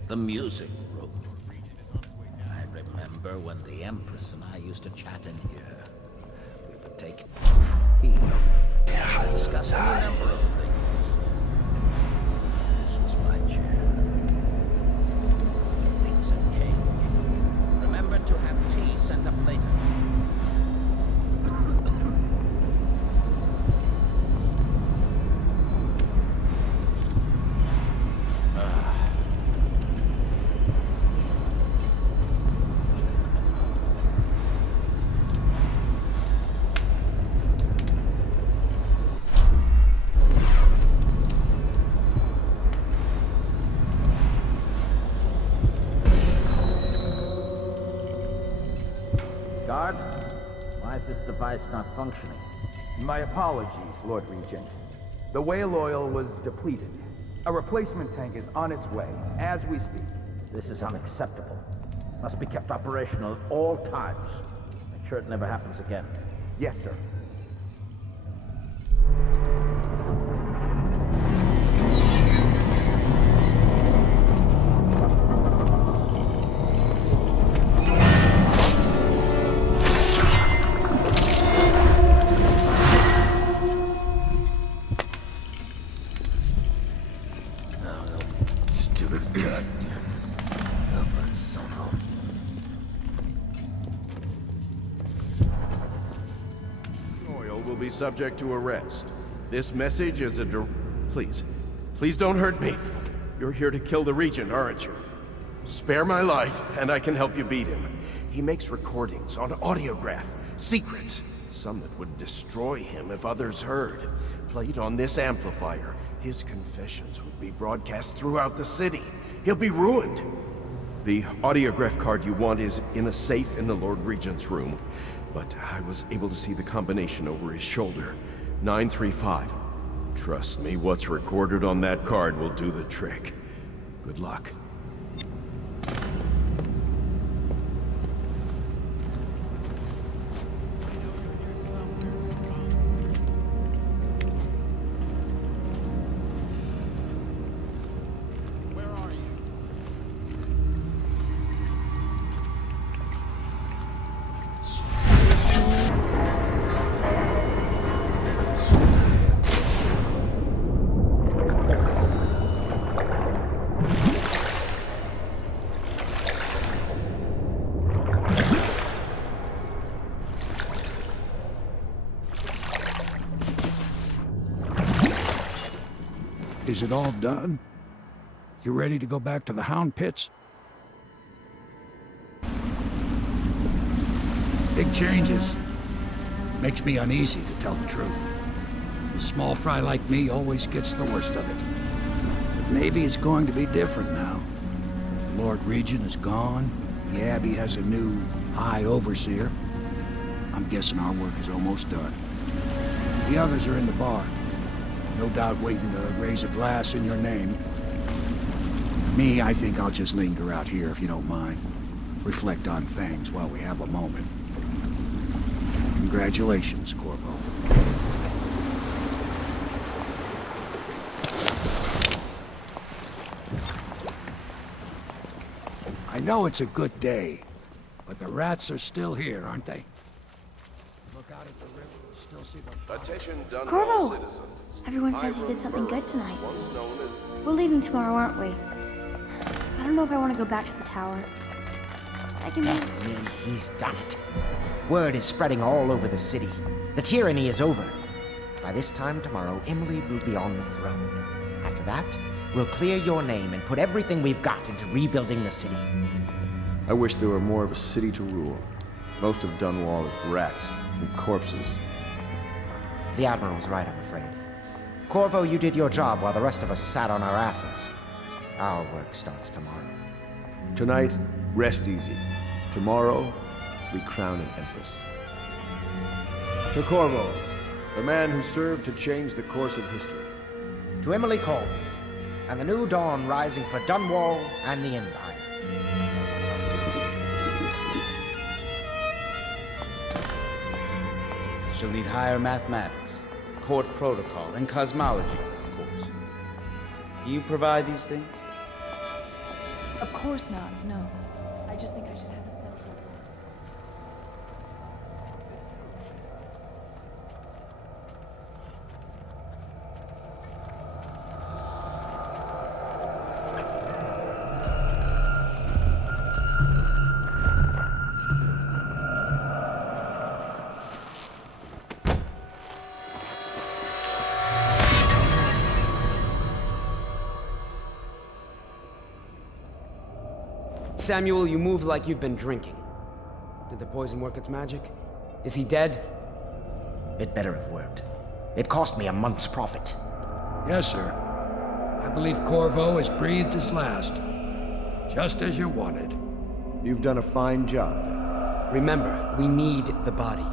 The music room. I remember when the Empress and I used to chat in here. We would take tea, discuss any number of things. This was my chair. Things have changed. Remember to have tea sent up later. Guard, why is this device not functioning? My apologies, Lord Regent. The whale oil was depleted. A replacement tank is on its way, as we speak. This is unacceptable. Must be kept operational at all times. Make sure it never happens again. Yes, sir. Be subject to arrest. This message is Please. Please don't hurt me. You're here to kill the Regent, aren't you? Spare my life, and I can help you beat him. He makes recordings on audiograph, secrets. Some that would destroy him if others heard. Played on this amplifier, his confessions would be broadcast throughout the city. He'll be ruined. The audiograph card you want is in a safe in the Lord Regent's room. But I was able to see the combination over his shoulder. 935. Trust me, what's recorded on that card will do the trick. Good luck. Is it all done? You ready to go back to the Hound Pits? Big changes. Makes me uneasy, to tell the truth. A small fry like me always gets the worst of it. But maybe it's going to be different now. The Lord Regent is gone. The Abbey has a new High Overseer. I'm guessing our work is almost done. The others are in the bar. No doubt waiting to raise a glass in your name. Me, I think I'll just linger out here if you don't mind. Reflect on things while we have a moment. Congratulations, Corvo. I know it's a good day, but the rats are still here, aren't they? Look out at the river and still see the... Attention, Dunwall Corvo! citizens. Everyone says you I did something good remember, tonight. once known as We're leaving tomorrow, aren't we? I don't know if I want to go back to the tower. I can Damn me, he's done it. Word is spreading all over the city. The tyranny is over. By this time tomorrow, Emily will be on the throne. After that, we'll clear your name and put everything we've got into rebuilding the city. I wish there were more of a city to rule. Most of Dunwall is rats and corpses. The Admiral's right, I'm afraid. Corvo, you did your job while the rest of us sat on our asses. Our work starts tomorrow. Tonight, rest easy. Tomorrow, we crown an empress. To Corvo, the man who served to change the course of history. To Emily Colby, and the new dawn rising for Dunwall and the Empire. She'll need higher mathematics, court protocol, and cosmology, of course. Do you provide these things? Of course not, no. I just think I should have a central... Samuel, you move like you've been drinking. Did the poison work its magic? Is he dead? It better have worked. It cost me a month's profit. Yes, sir. I believe Corvo has breathed his last. Just as you wanted. You've done a fine job, then. Remember, we need the body.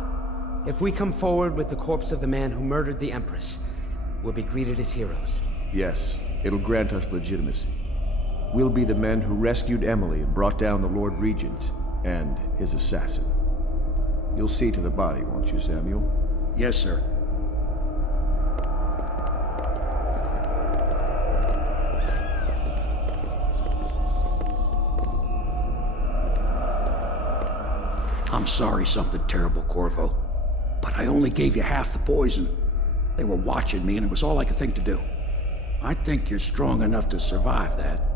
If we come forward with the corpse of the man who murdered the Empress, we'll be greeted as heroes. Yes, it'll grant us legitimacy. We'll be the men who rescued Emily and brought down the Lord Regent and his assassin. You'll see to the body, won't you, Samuel? Yes, sir. I'm sorry something terrible, Corvo, but I only gave you half the poison. They were watching me and it was all I could think to do. I think you're strong enough to survive that.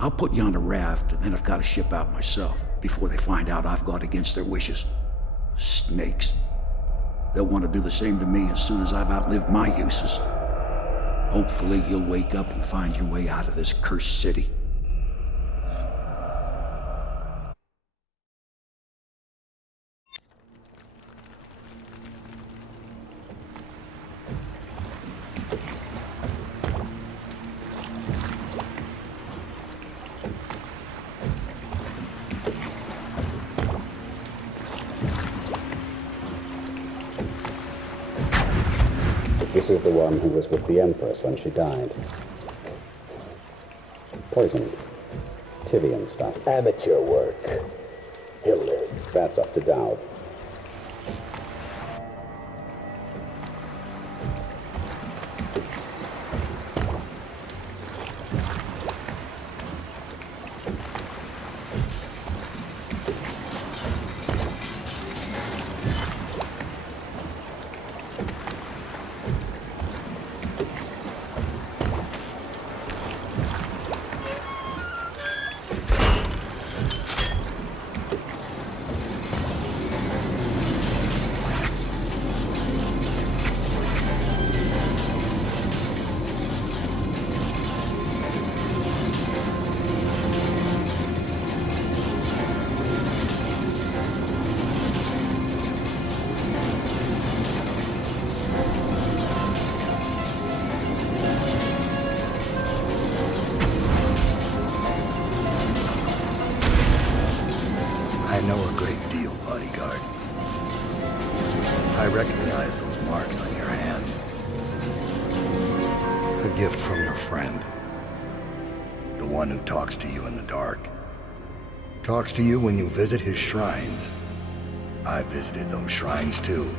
I'll put you on a raft, and then I've got to ship out myself before they find out I've gone against their wishes. Snakes. They'll want to do the same to me as soon as I've outlived my uses. Hopefully you'll wake up and find your way out of this cursed city. This is the one who was with the Empress when she died. Poison. Tivian stuff. Amateur work. He'll live. That's up to Dowd. I know a great deal, bodyguard. I recognize those marks on your hand. A gift from your friend. The one who talks to you in the dark. Talks to you when you visit his shrines. I visited those shrines too.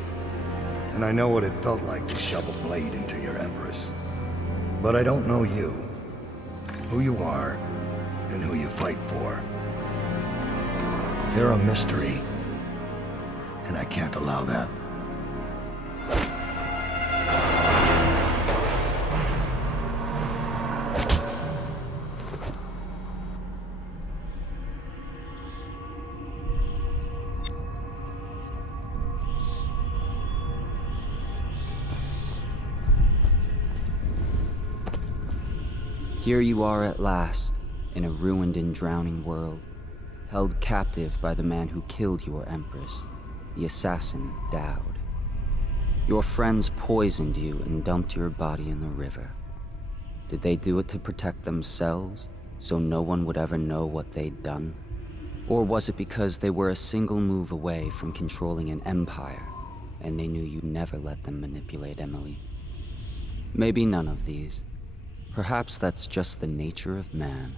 And I know what it felt like to shove a blade into your Empress. But I don't know you. Who you are, and who you fight for. You're a mystery. And I can't allow that. Here you are at last, in a ruined and drowning world, held captive by the man who killed your Empress, the assassin Dowd. Your friends poisoned you and dumped your body in the river. Did they do it to protect themselves, so no one would ever know what they'd done? Or was it because they were a single move away from controlling an empire, and they knew you'd never let them manipulate Emily? Maybe none of these. Perhaps that's just the nature of man.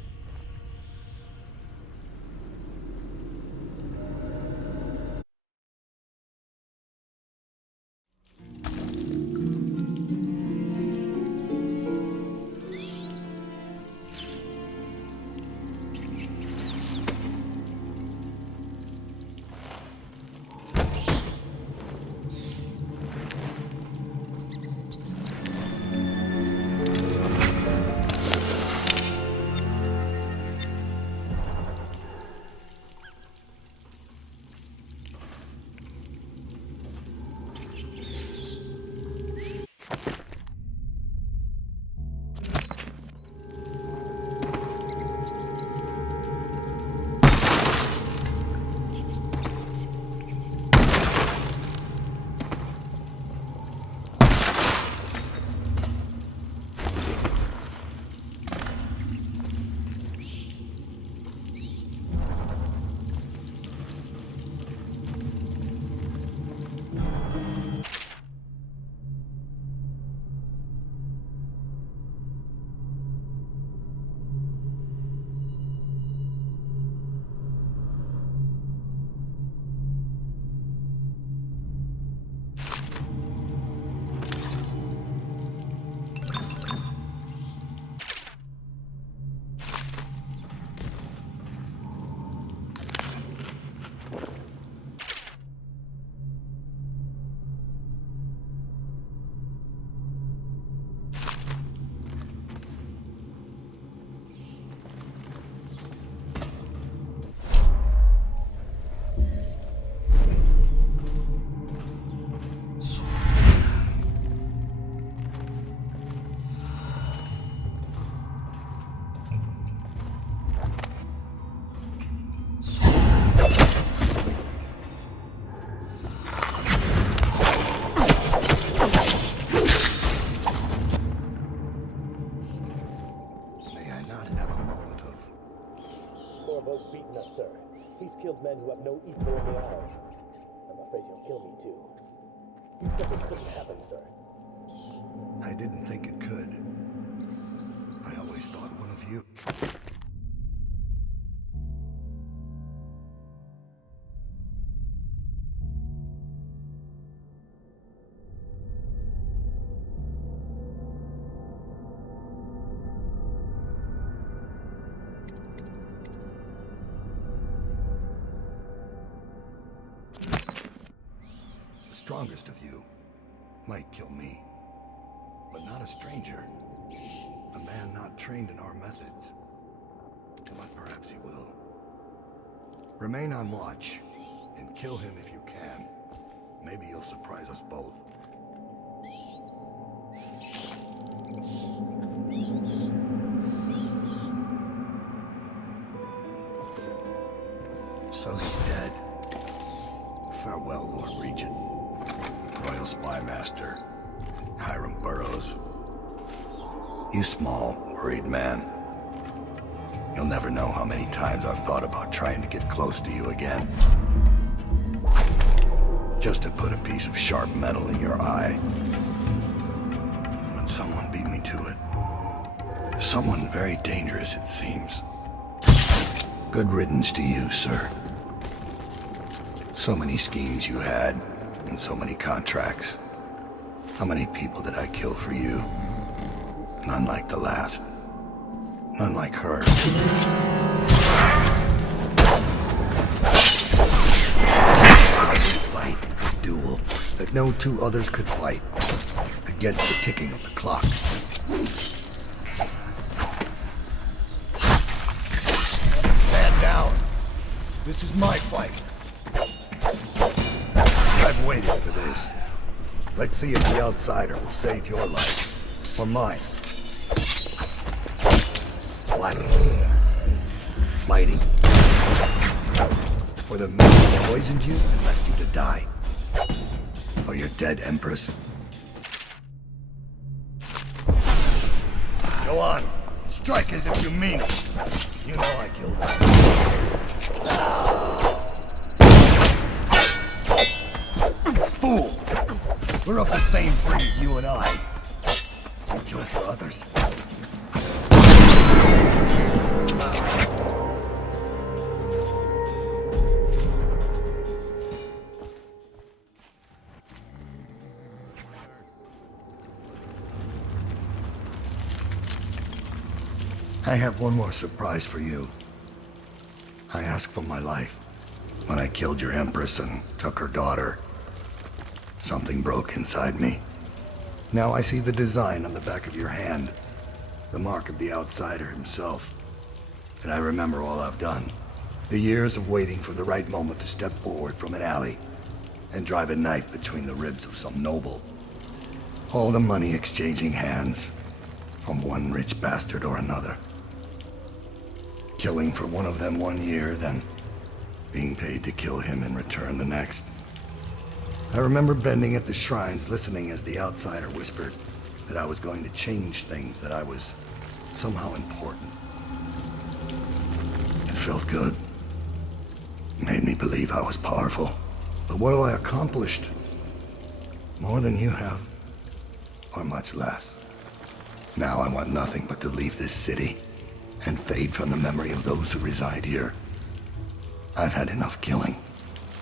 Men who have no equal in the Isles. I'm afraid he'll kill me too. You said this couldn't happen, sir. I didn't think it could. I always thought one of you... The strongest of you might kill me, but not a stranger. A man not trained in our methods. But perhaps he will. Remain on watch, and kill him if you can. Maybe you'll surprise us both. So he's dead. Farewell, Lord Regent. Royal Spy Master, Hiram Burroughs. You small, worried man. You'll never know how many times I've thought about trying to get close to you again. Just to put a piece of sharp metal in your eye. But someone beat me to it. Someone very dangerous, it seems. Good riddance to you, sir. So many schemes you had, and so many contracts. How many people did I kill for you? None like the last. None like her. Fight, duel, that no two others could fight. Against the ticking of the clock. Stand down. This is my fight. I've waited for this. Let's see if the outsider will save your life. Or mine. Blackness. Lighting. Or the man who poisoned you and left you to die. Or your dead Empress. Go on. Strike as if you mean it. You know I killed her. Fool! We're of the same breed, you and I. We kill for others. I have one more surprise for you. I asked for my life when I killed your Empress and took her daughter. Something broke inside me. Now I see the design on the back of your hand, the mark of the outsider himself. And I remember all I've done. The years of waiting for the right moment to step forward from an alley and drive a knife between the ribs of some noble. All the money exchanging hands from one rich bastard or another. Killing for one of them 1 year, then being paid to kill him in return the next. I remember bending at the shrines, listening as the outsider whispered that I was going to change things, that I was somehow important. It felt good. It made me believe I was powerful. But what have I accomplished? More than you have, or much less. Now I want nothing but to leave this city and fade from the memory of those who reside here. I've had enough killing,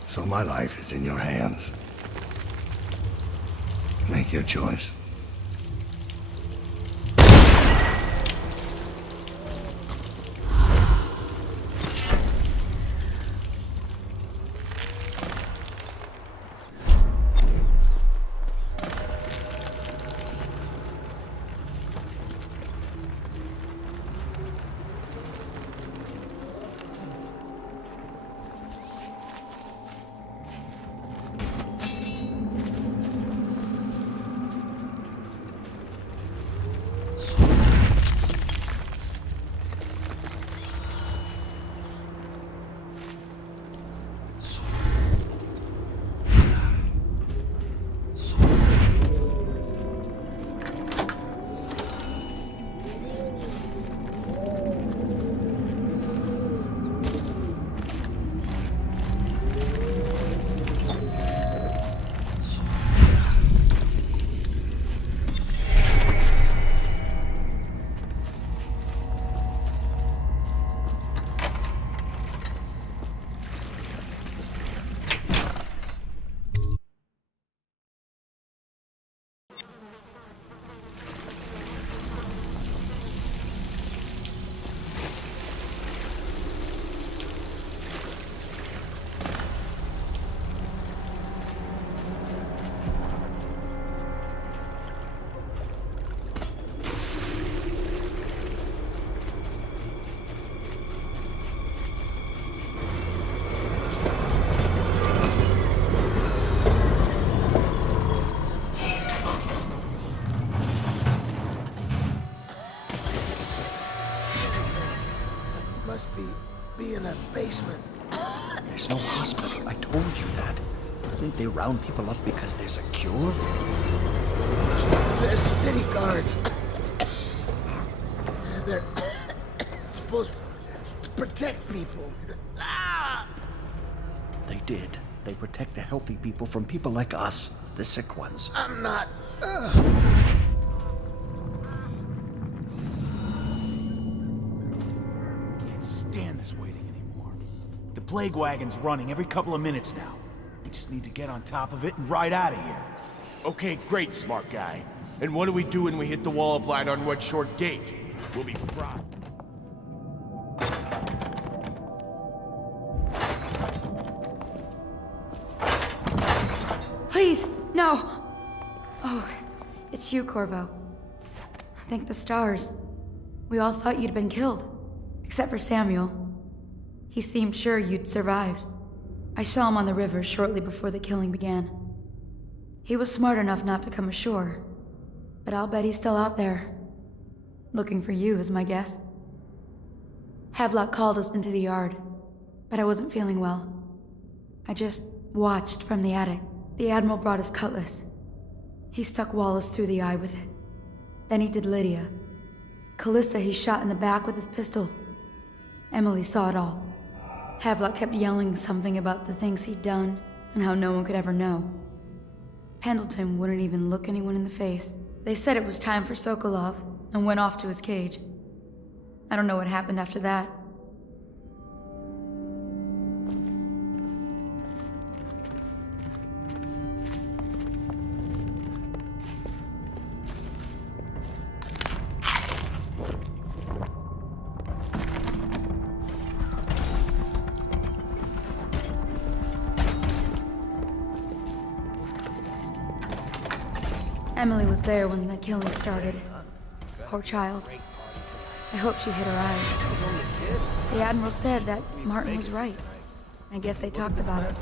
so my life is in your hands. Make your choice. Be in a basement. There's no hospital. I told you that. Didn't they round people up because there's a cure? They're city guards. They're supposed to protect people. They did. They protect the healthy people from people like us, the sick ones. I'm not. plague wagon's running every couple of minutes now. We just need to get on top of it and ride out of here. Okay, great, smart guy. And what do we do when we hit the wall of light on Red Short Gate? We'll be fried. Please, no! Oh, it's you, Corvo. Thank the stars. We all thought you'd been killed. Except for Samuel. He seemed sure you'd survived. I saw him on the river shortly before the killing began. He was smart enough not to come ashore. But I'll bet he's still out there. Looking for you, is my guess. Havelock called us into the yard, but I wasn't feeling well. I just watched from the attic. The Admiral brought his cutlass. He stuck Wallace through the eye with it. Then he did Lydia. Callista he shot in the back with his pistol. Emily saw it all. Havelock kept yelling something about the things he'd done, and how no one could ever know. Pendleton wouldn't even look anyone in the face. They said it was time for Sokolov, and went off to his cage. I don't know what happened after that. Emily was there when the killing started. Poor child. I hope she hid her eyes. The Admiral said that Martin was right. I guess they talked about it.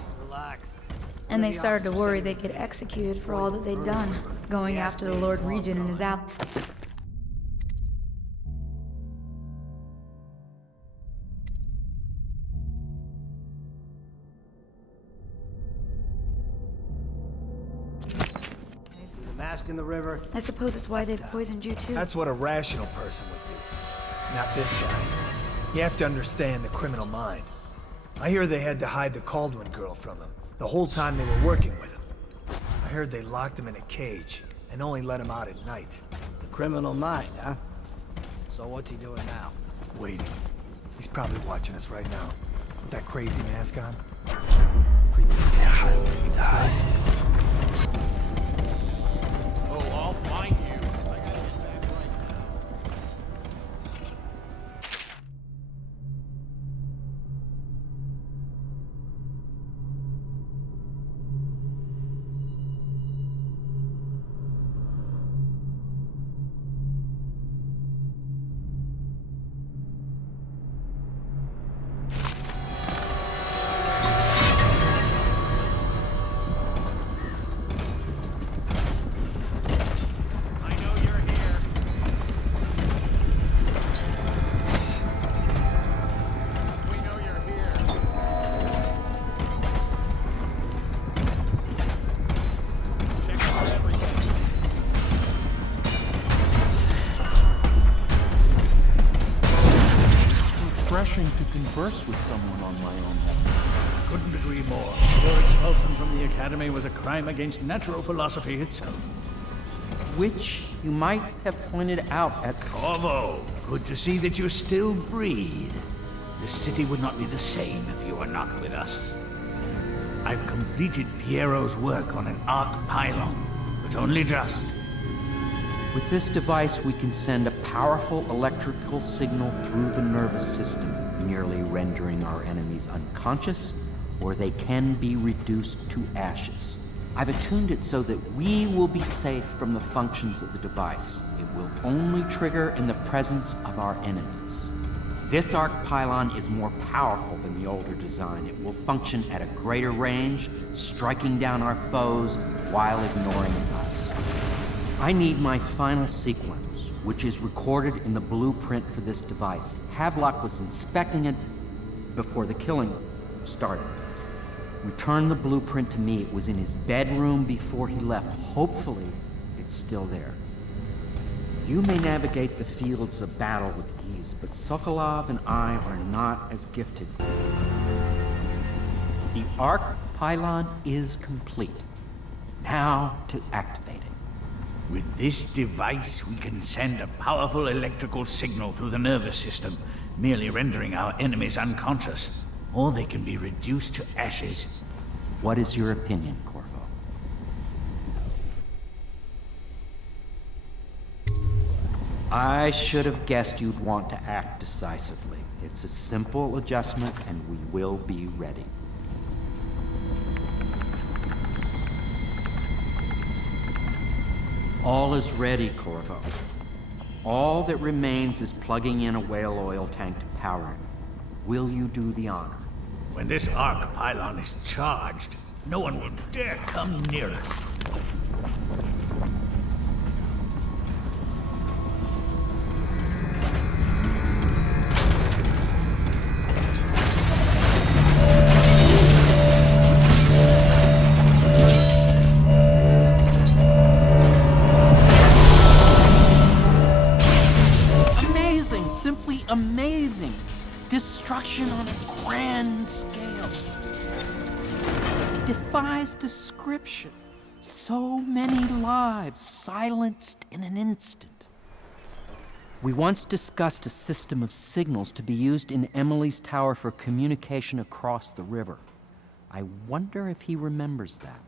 And they started to worry they'd get executed for all that they'd done, going after the Lord Regent and his ally. Mask in the river. I suppose it's why they've poisoned you too. That's what a rational person would do. Not this guy. You have to understand the criminal mind. I hear they had to hide the Caldwin girl from him, the whole time they were working with him. I heard they locked him in a cage, and only let him out at night. The criminal mind, huh? So what's he doing now? Waiting. He's probably watching us right now, with that crazy mask on. I'll find you. I gotta get back right now. To converse with someone on my own level. Couldn't agree more. Your expulsion from the Academy was a crime against natural philosophy itself. Which you might have pointed out at... Corvo, good to see that you still breathe. This city would not be the same if you were not with us. I've completed Piero's work on an arc pylon, but only just. With this device, we can send a powerful electrical signal through the nervous system, nearly rendering our enemies unconscious, or they can be reduced to ashes. I've attuned it so that we will be safe from the functions of the device. It will only trigger in the presence of our enemies. This arc pylon is more powerful than the older design. It will function at a greater range, striking down our foes while ignoring us. I need my final sequence, which is recorded in the blueprint for this device. Havelock was inspecting it before the killing started. Return the blueprint to me. It was in his bedroom before he left. Hopefully, it's still there. You may navigate the fields of battle with ease, but Sokolov and I are not as gifted. The arc pylon is complete. Now to activate it. With this device, we can send a powerful electrical signal through the nervous system, merely rendering our enemies unconscious. or they can be reduced to ashes. What is your opinion, Corvo? I should have guessed you'd want to act decisively. It's a simple adjustment, and we will be ready. All is ready, Corvo. All that remains is plugging in a whale oil tank to power it. Will you do the honor? When this arc pylon is charged, no one will dare come near us. Amazing, simply amazing. Destruction on a grand scale. Defies description. So many lives silenced in an instant. We once discussed a system of signals to be used in Emily's tower for communication across the river. I wonder if he remembers that.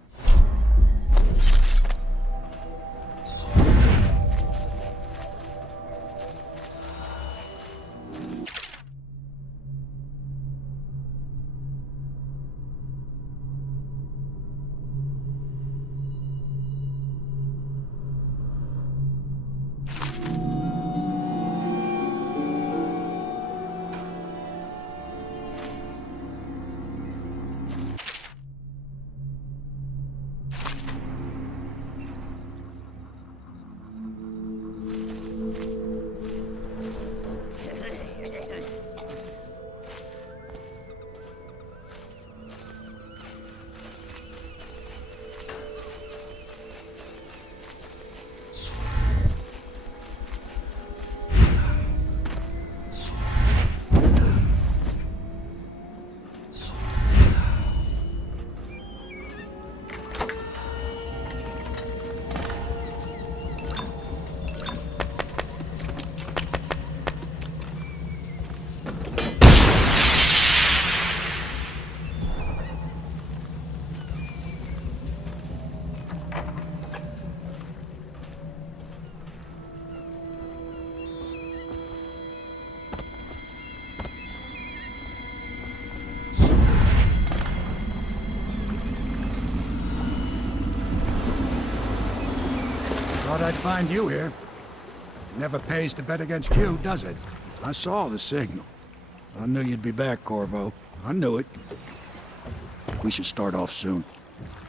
Thought I'd find you here. Never pays to bet against you, does it? I saw the signal. I knew you'd be back, Corvo. I knew it. We should start off soon.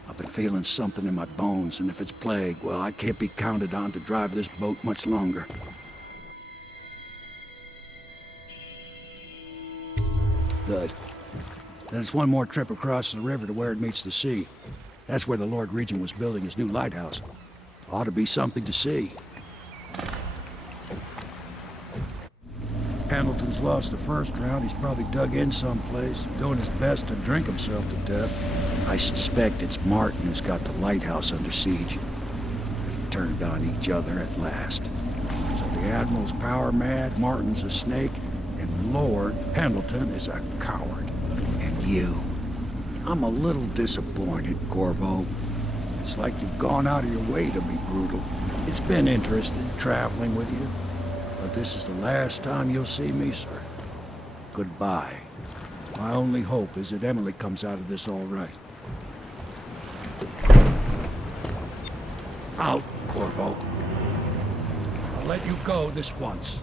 I've been feeling something in my bones, and if it's plague, well, I can't be counted on to drive this boat much longer. Good. Then it's one more trip across the river to where it meets the sea. That's where the Lord Regent was building his new lighthouse. Ought to be something to see. Pendleton's lost the first round. He's probably dug in someplace, doing his best to drink himself to death. I suspect it's Martin who's got the lighthouse under siege. They turned on each other at last. So the Admiral's power mad, Martin's a snake, and Lord Pendleton is a coward. And you. I'm a little disappointed, Corvo. It's like you've gone out of your way to be brutal. It's been interesting traveling with you, but this is the last time you'll see me, sir. Goodbye. My only hope is that Emily comes out of this all right. Out, Corvo. I'll let you go this once.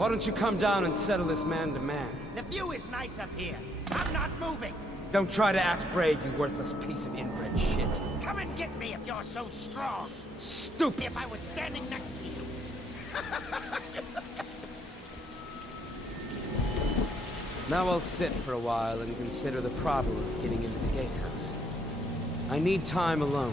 Why don't you come down and settle this man to man? The view is nice up here. I'm not moving. Don't try to act brave, you worthless piece of inbred shit. Come and get me if you're so strong. Stupid! If I was standing next to you. Now I'll sit for a while and consider the problem of getting into the gatehouse. I need time alone.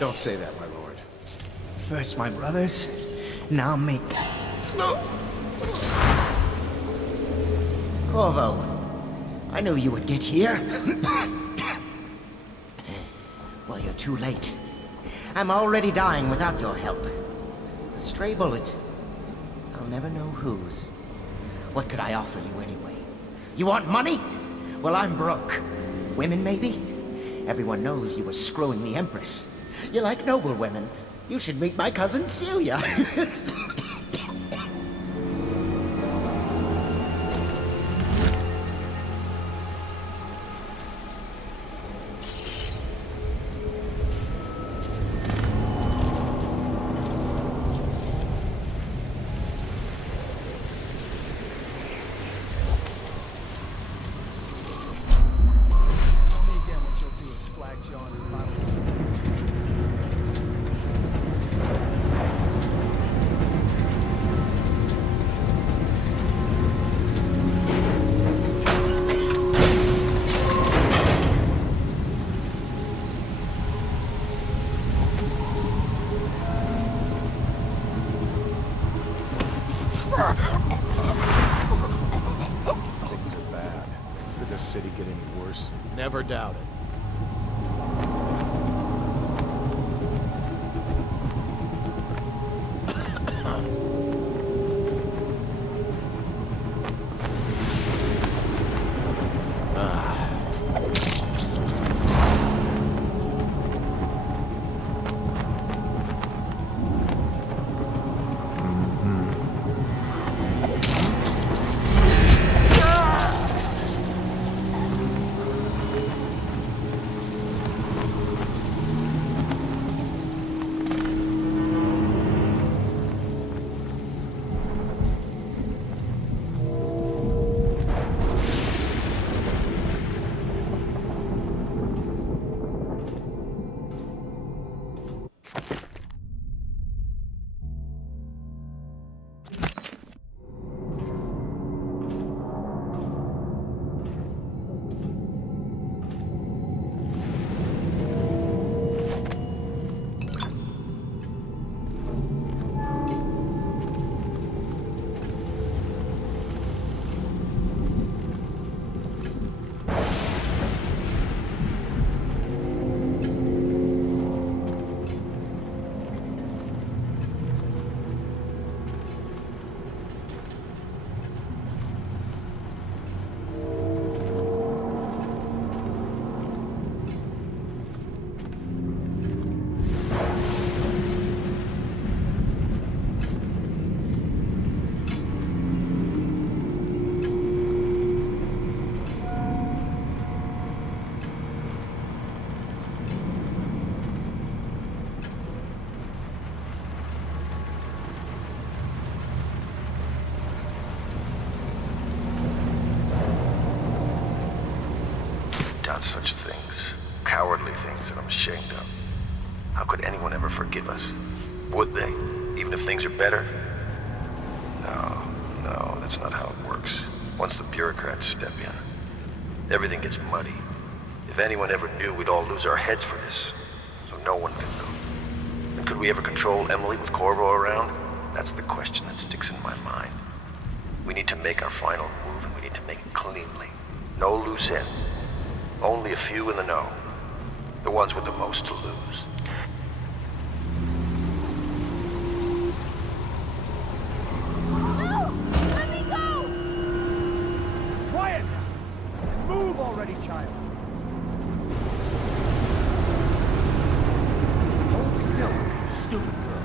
Don't say that, my lord. First my brothers, now me. Corvo, I knew you would get here. Well, you're too late. I'm already dying without your help. A stray bullet. I'll never know whose. What could I offer you anyway? You want money? Well, I'm broke. Women, maybe? Everyone knows you were screwing the Empress. You like noble women. You should meet my cousin Celia. Things are bad. Could the city get any worse? Never doubt it. Such things, cowardly things that I'm ashamed of. How could anyone ever forgive us? Would they? Even if things are better? No, that's not how it works. Once the bureaucrats step in, everything gets muddy. If anyone ever knew, we'd all lose our heads for this. So no one can know. And could we ever control Emily with Corvo around? That's the question that sticks in my mind. We need to make our final move, and we need to make it cleanly. No loose ends. Only a few in the know. The ones with the most to lose. No! Let me go! Quiet! Move already, child! Hold still, you stupid girl.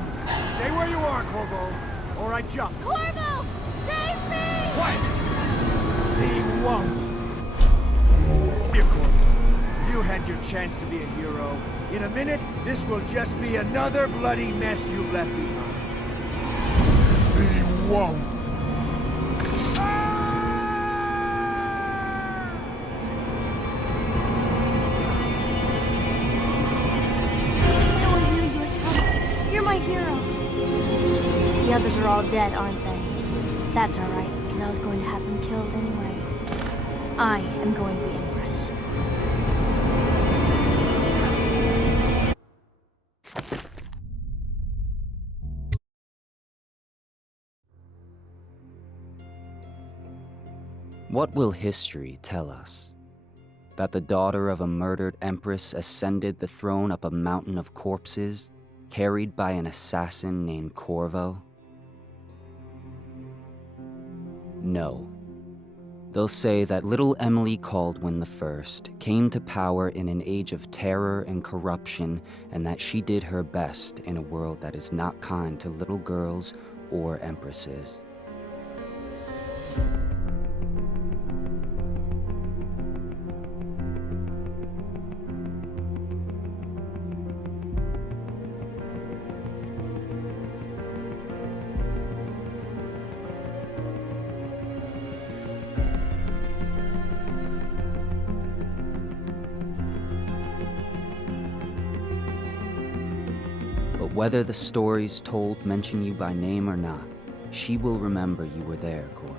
Stay where you are, Corvo, or I jump. Corvo! Save me! Quiet! He won't. Here, Corvo. You had your chance to be a hero. In a minute, this will just be another bloody mess you've left behind. He won't. You're my hero. The others are all dead, aren't they? That's alright, because I was going to have them killed anyway. I am going to be Empress. What will history tell us? That the daughter of a murdered empress ascended the throne up a mountain of corpses, carried by an assassin named Corvo? No. They'll say that little Emily Caldwin I came to power in an age of terror and corruption, and that she did her best in a world that is not kind to little girls or empresses. But whether the stories told mention you by name or not, she will remember you were there, Corvo.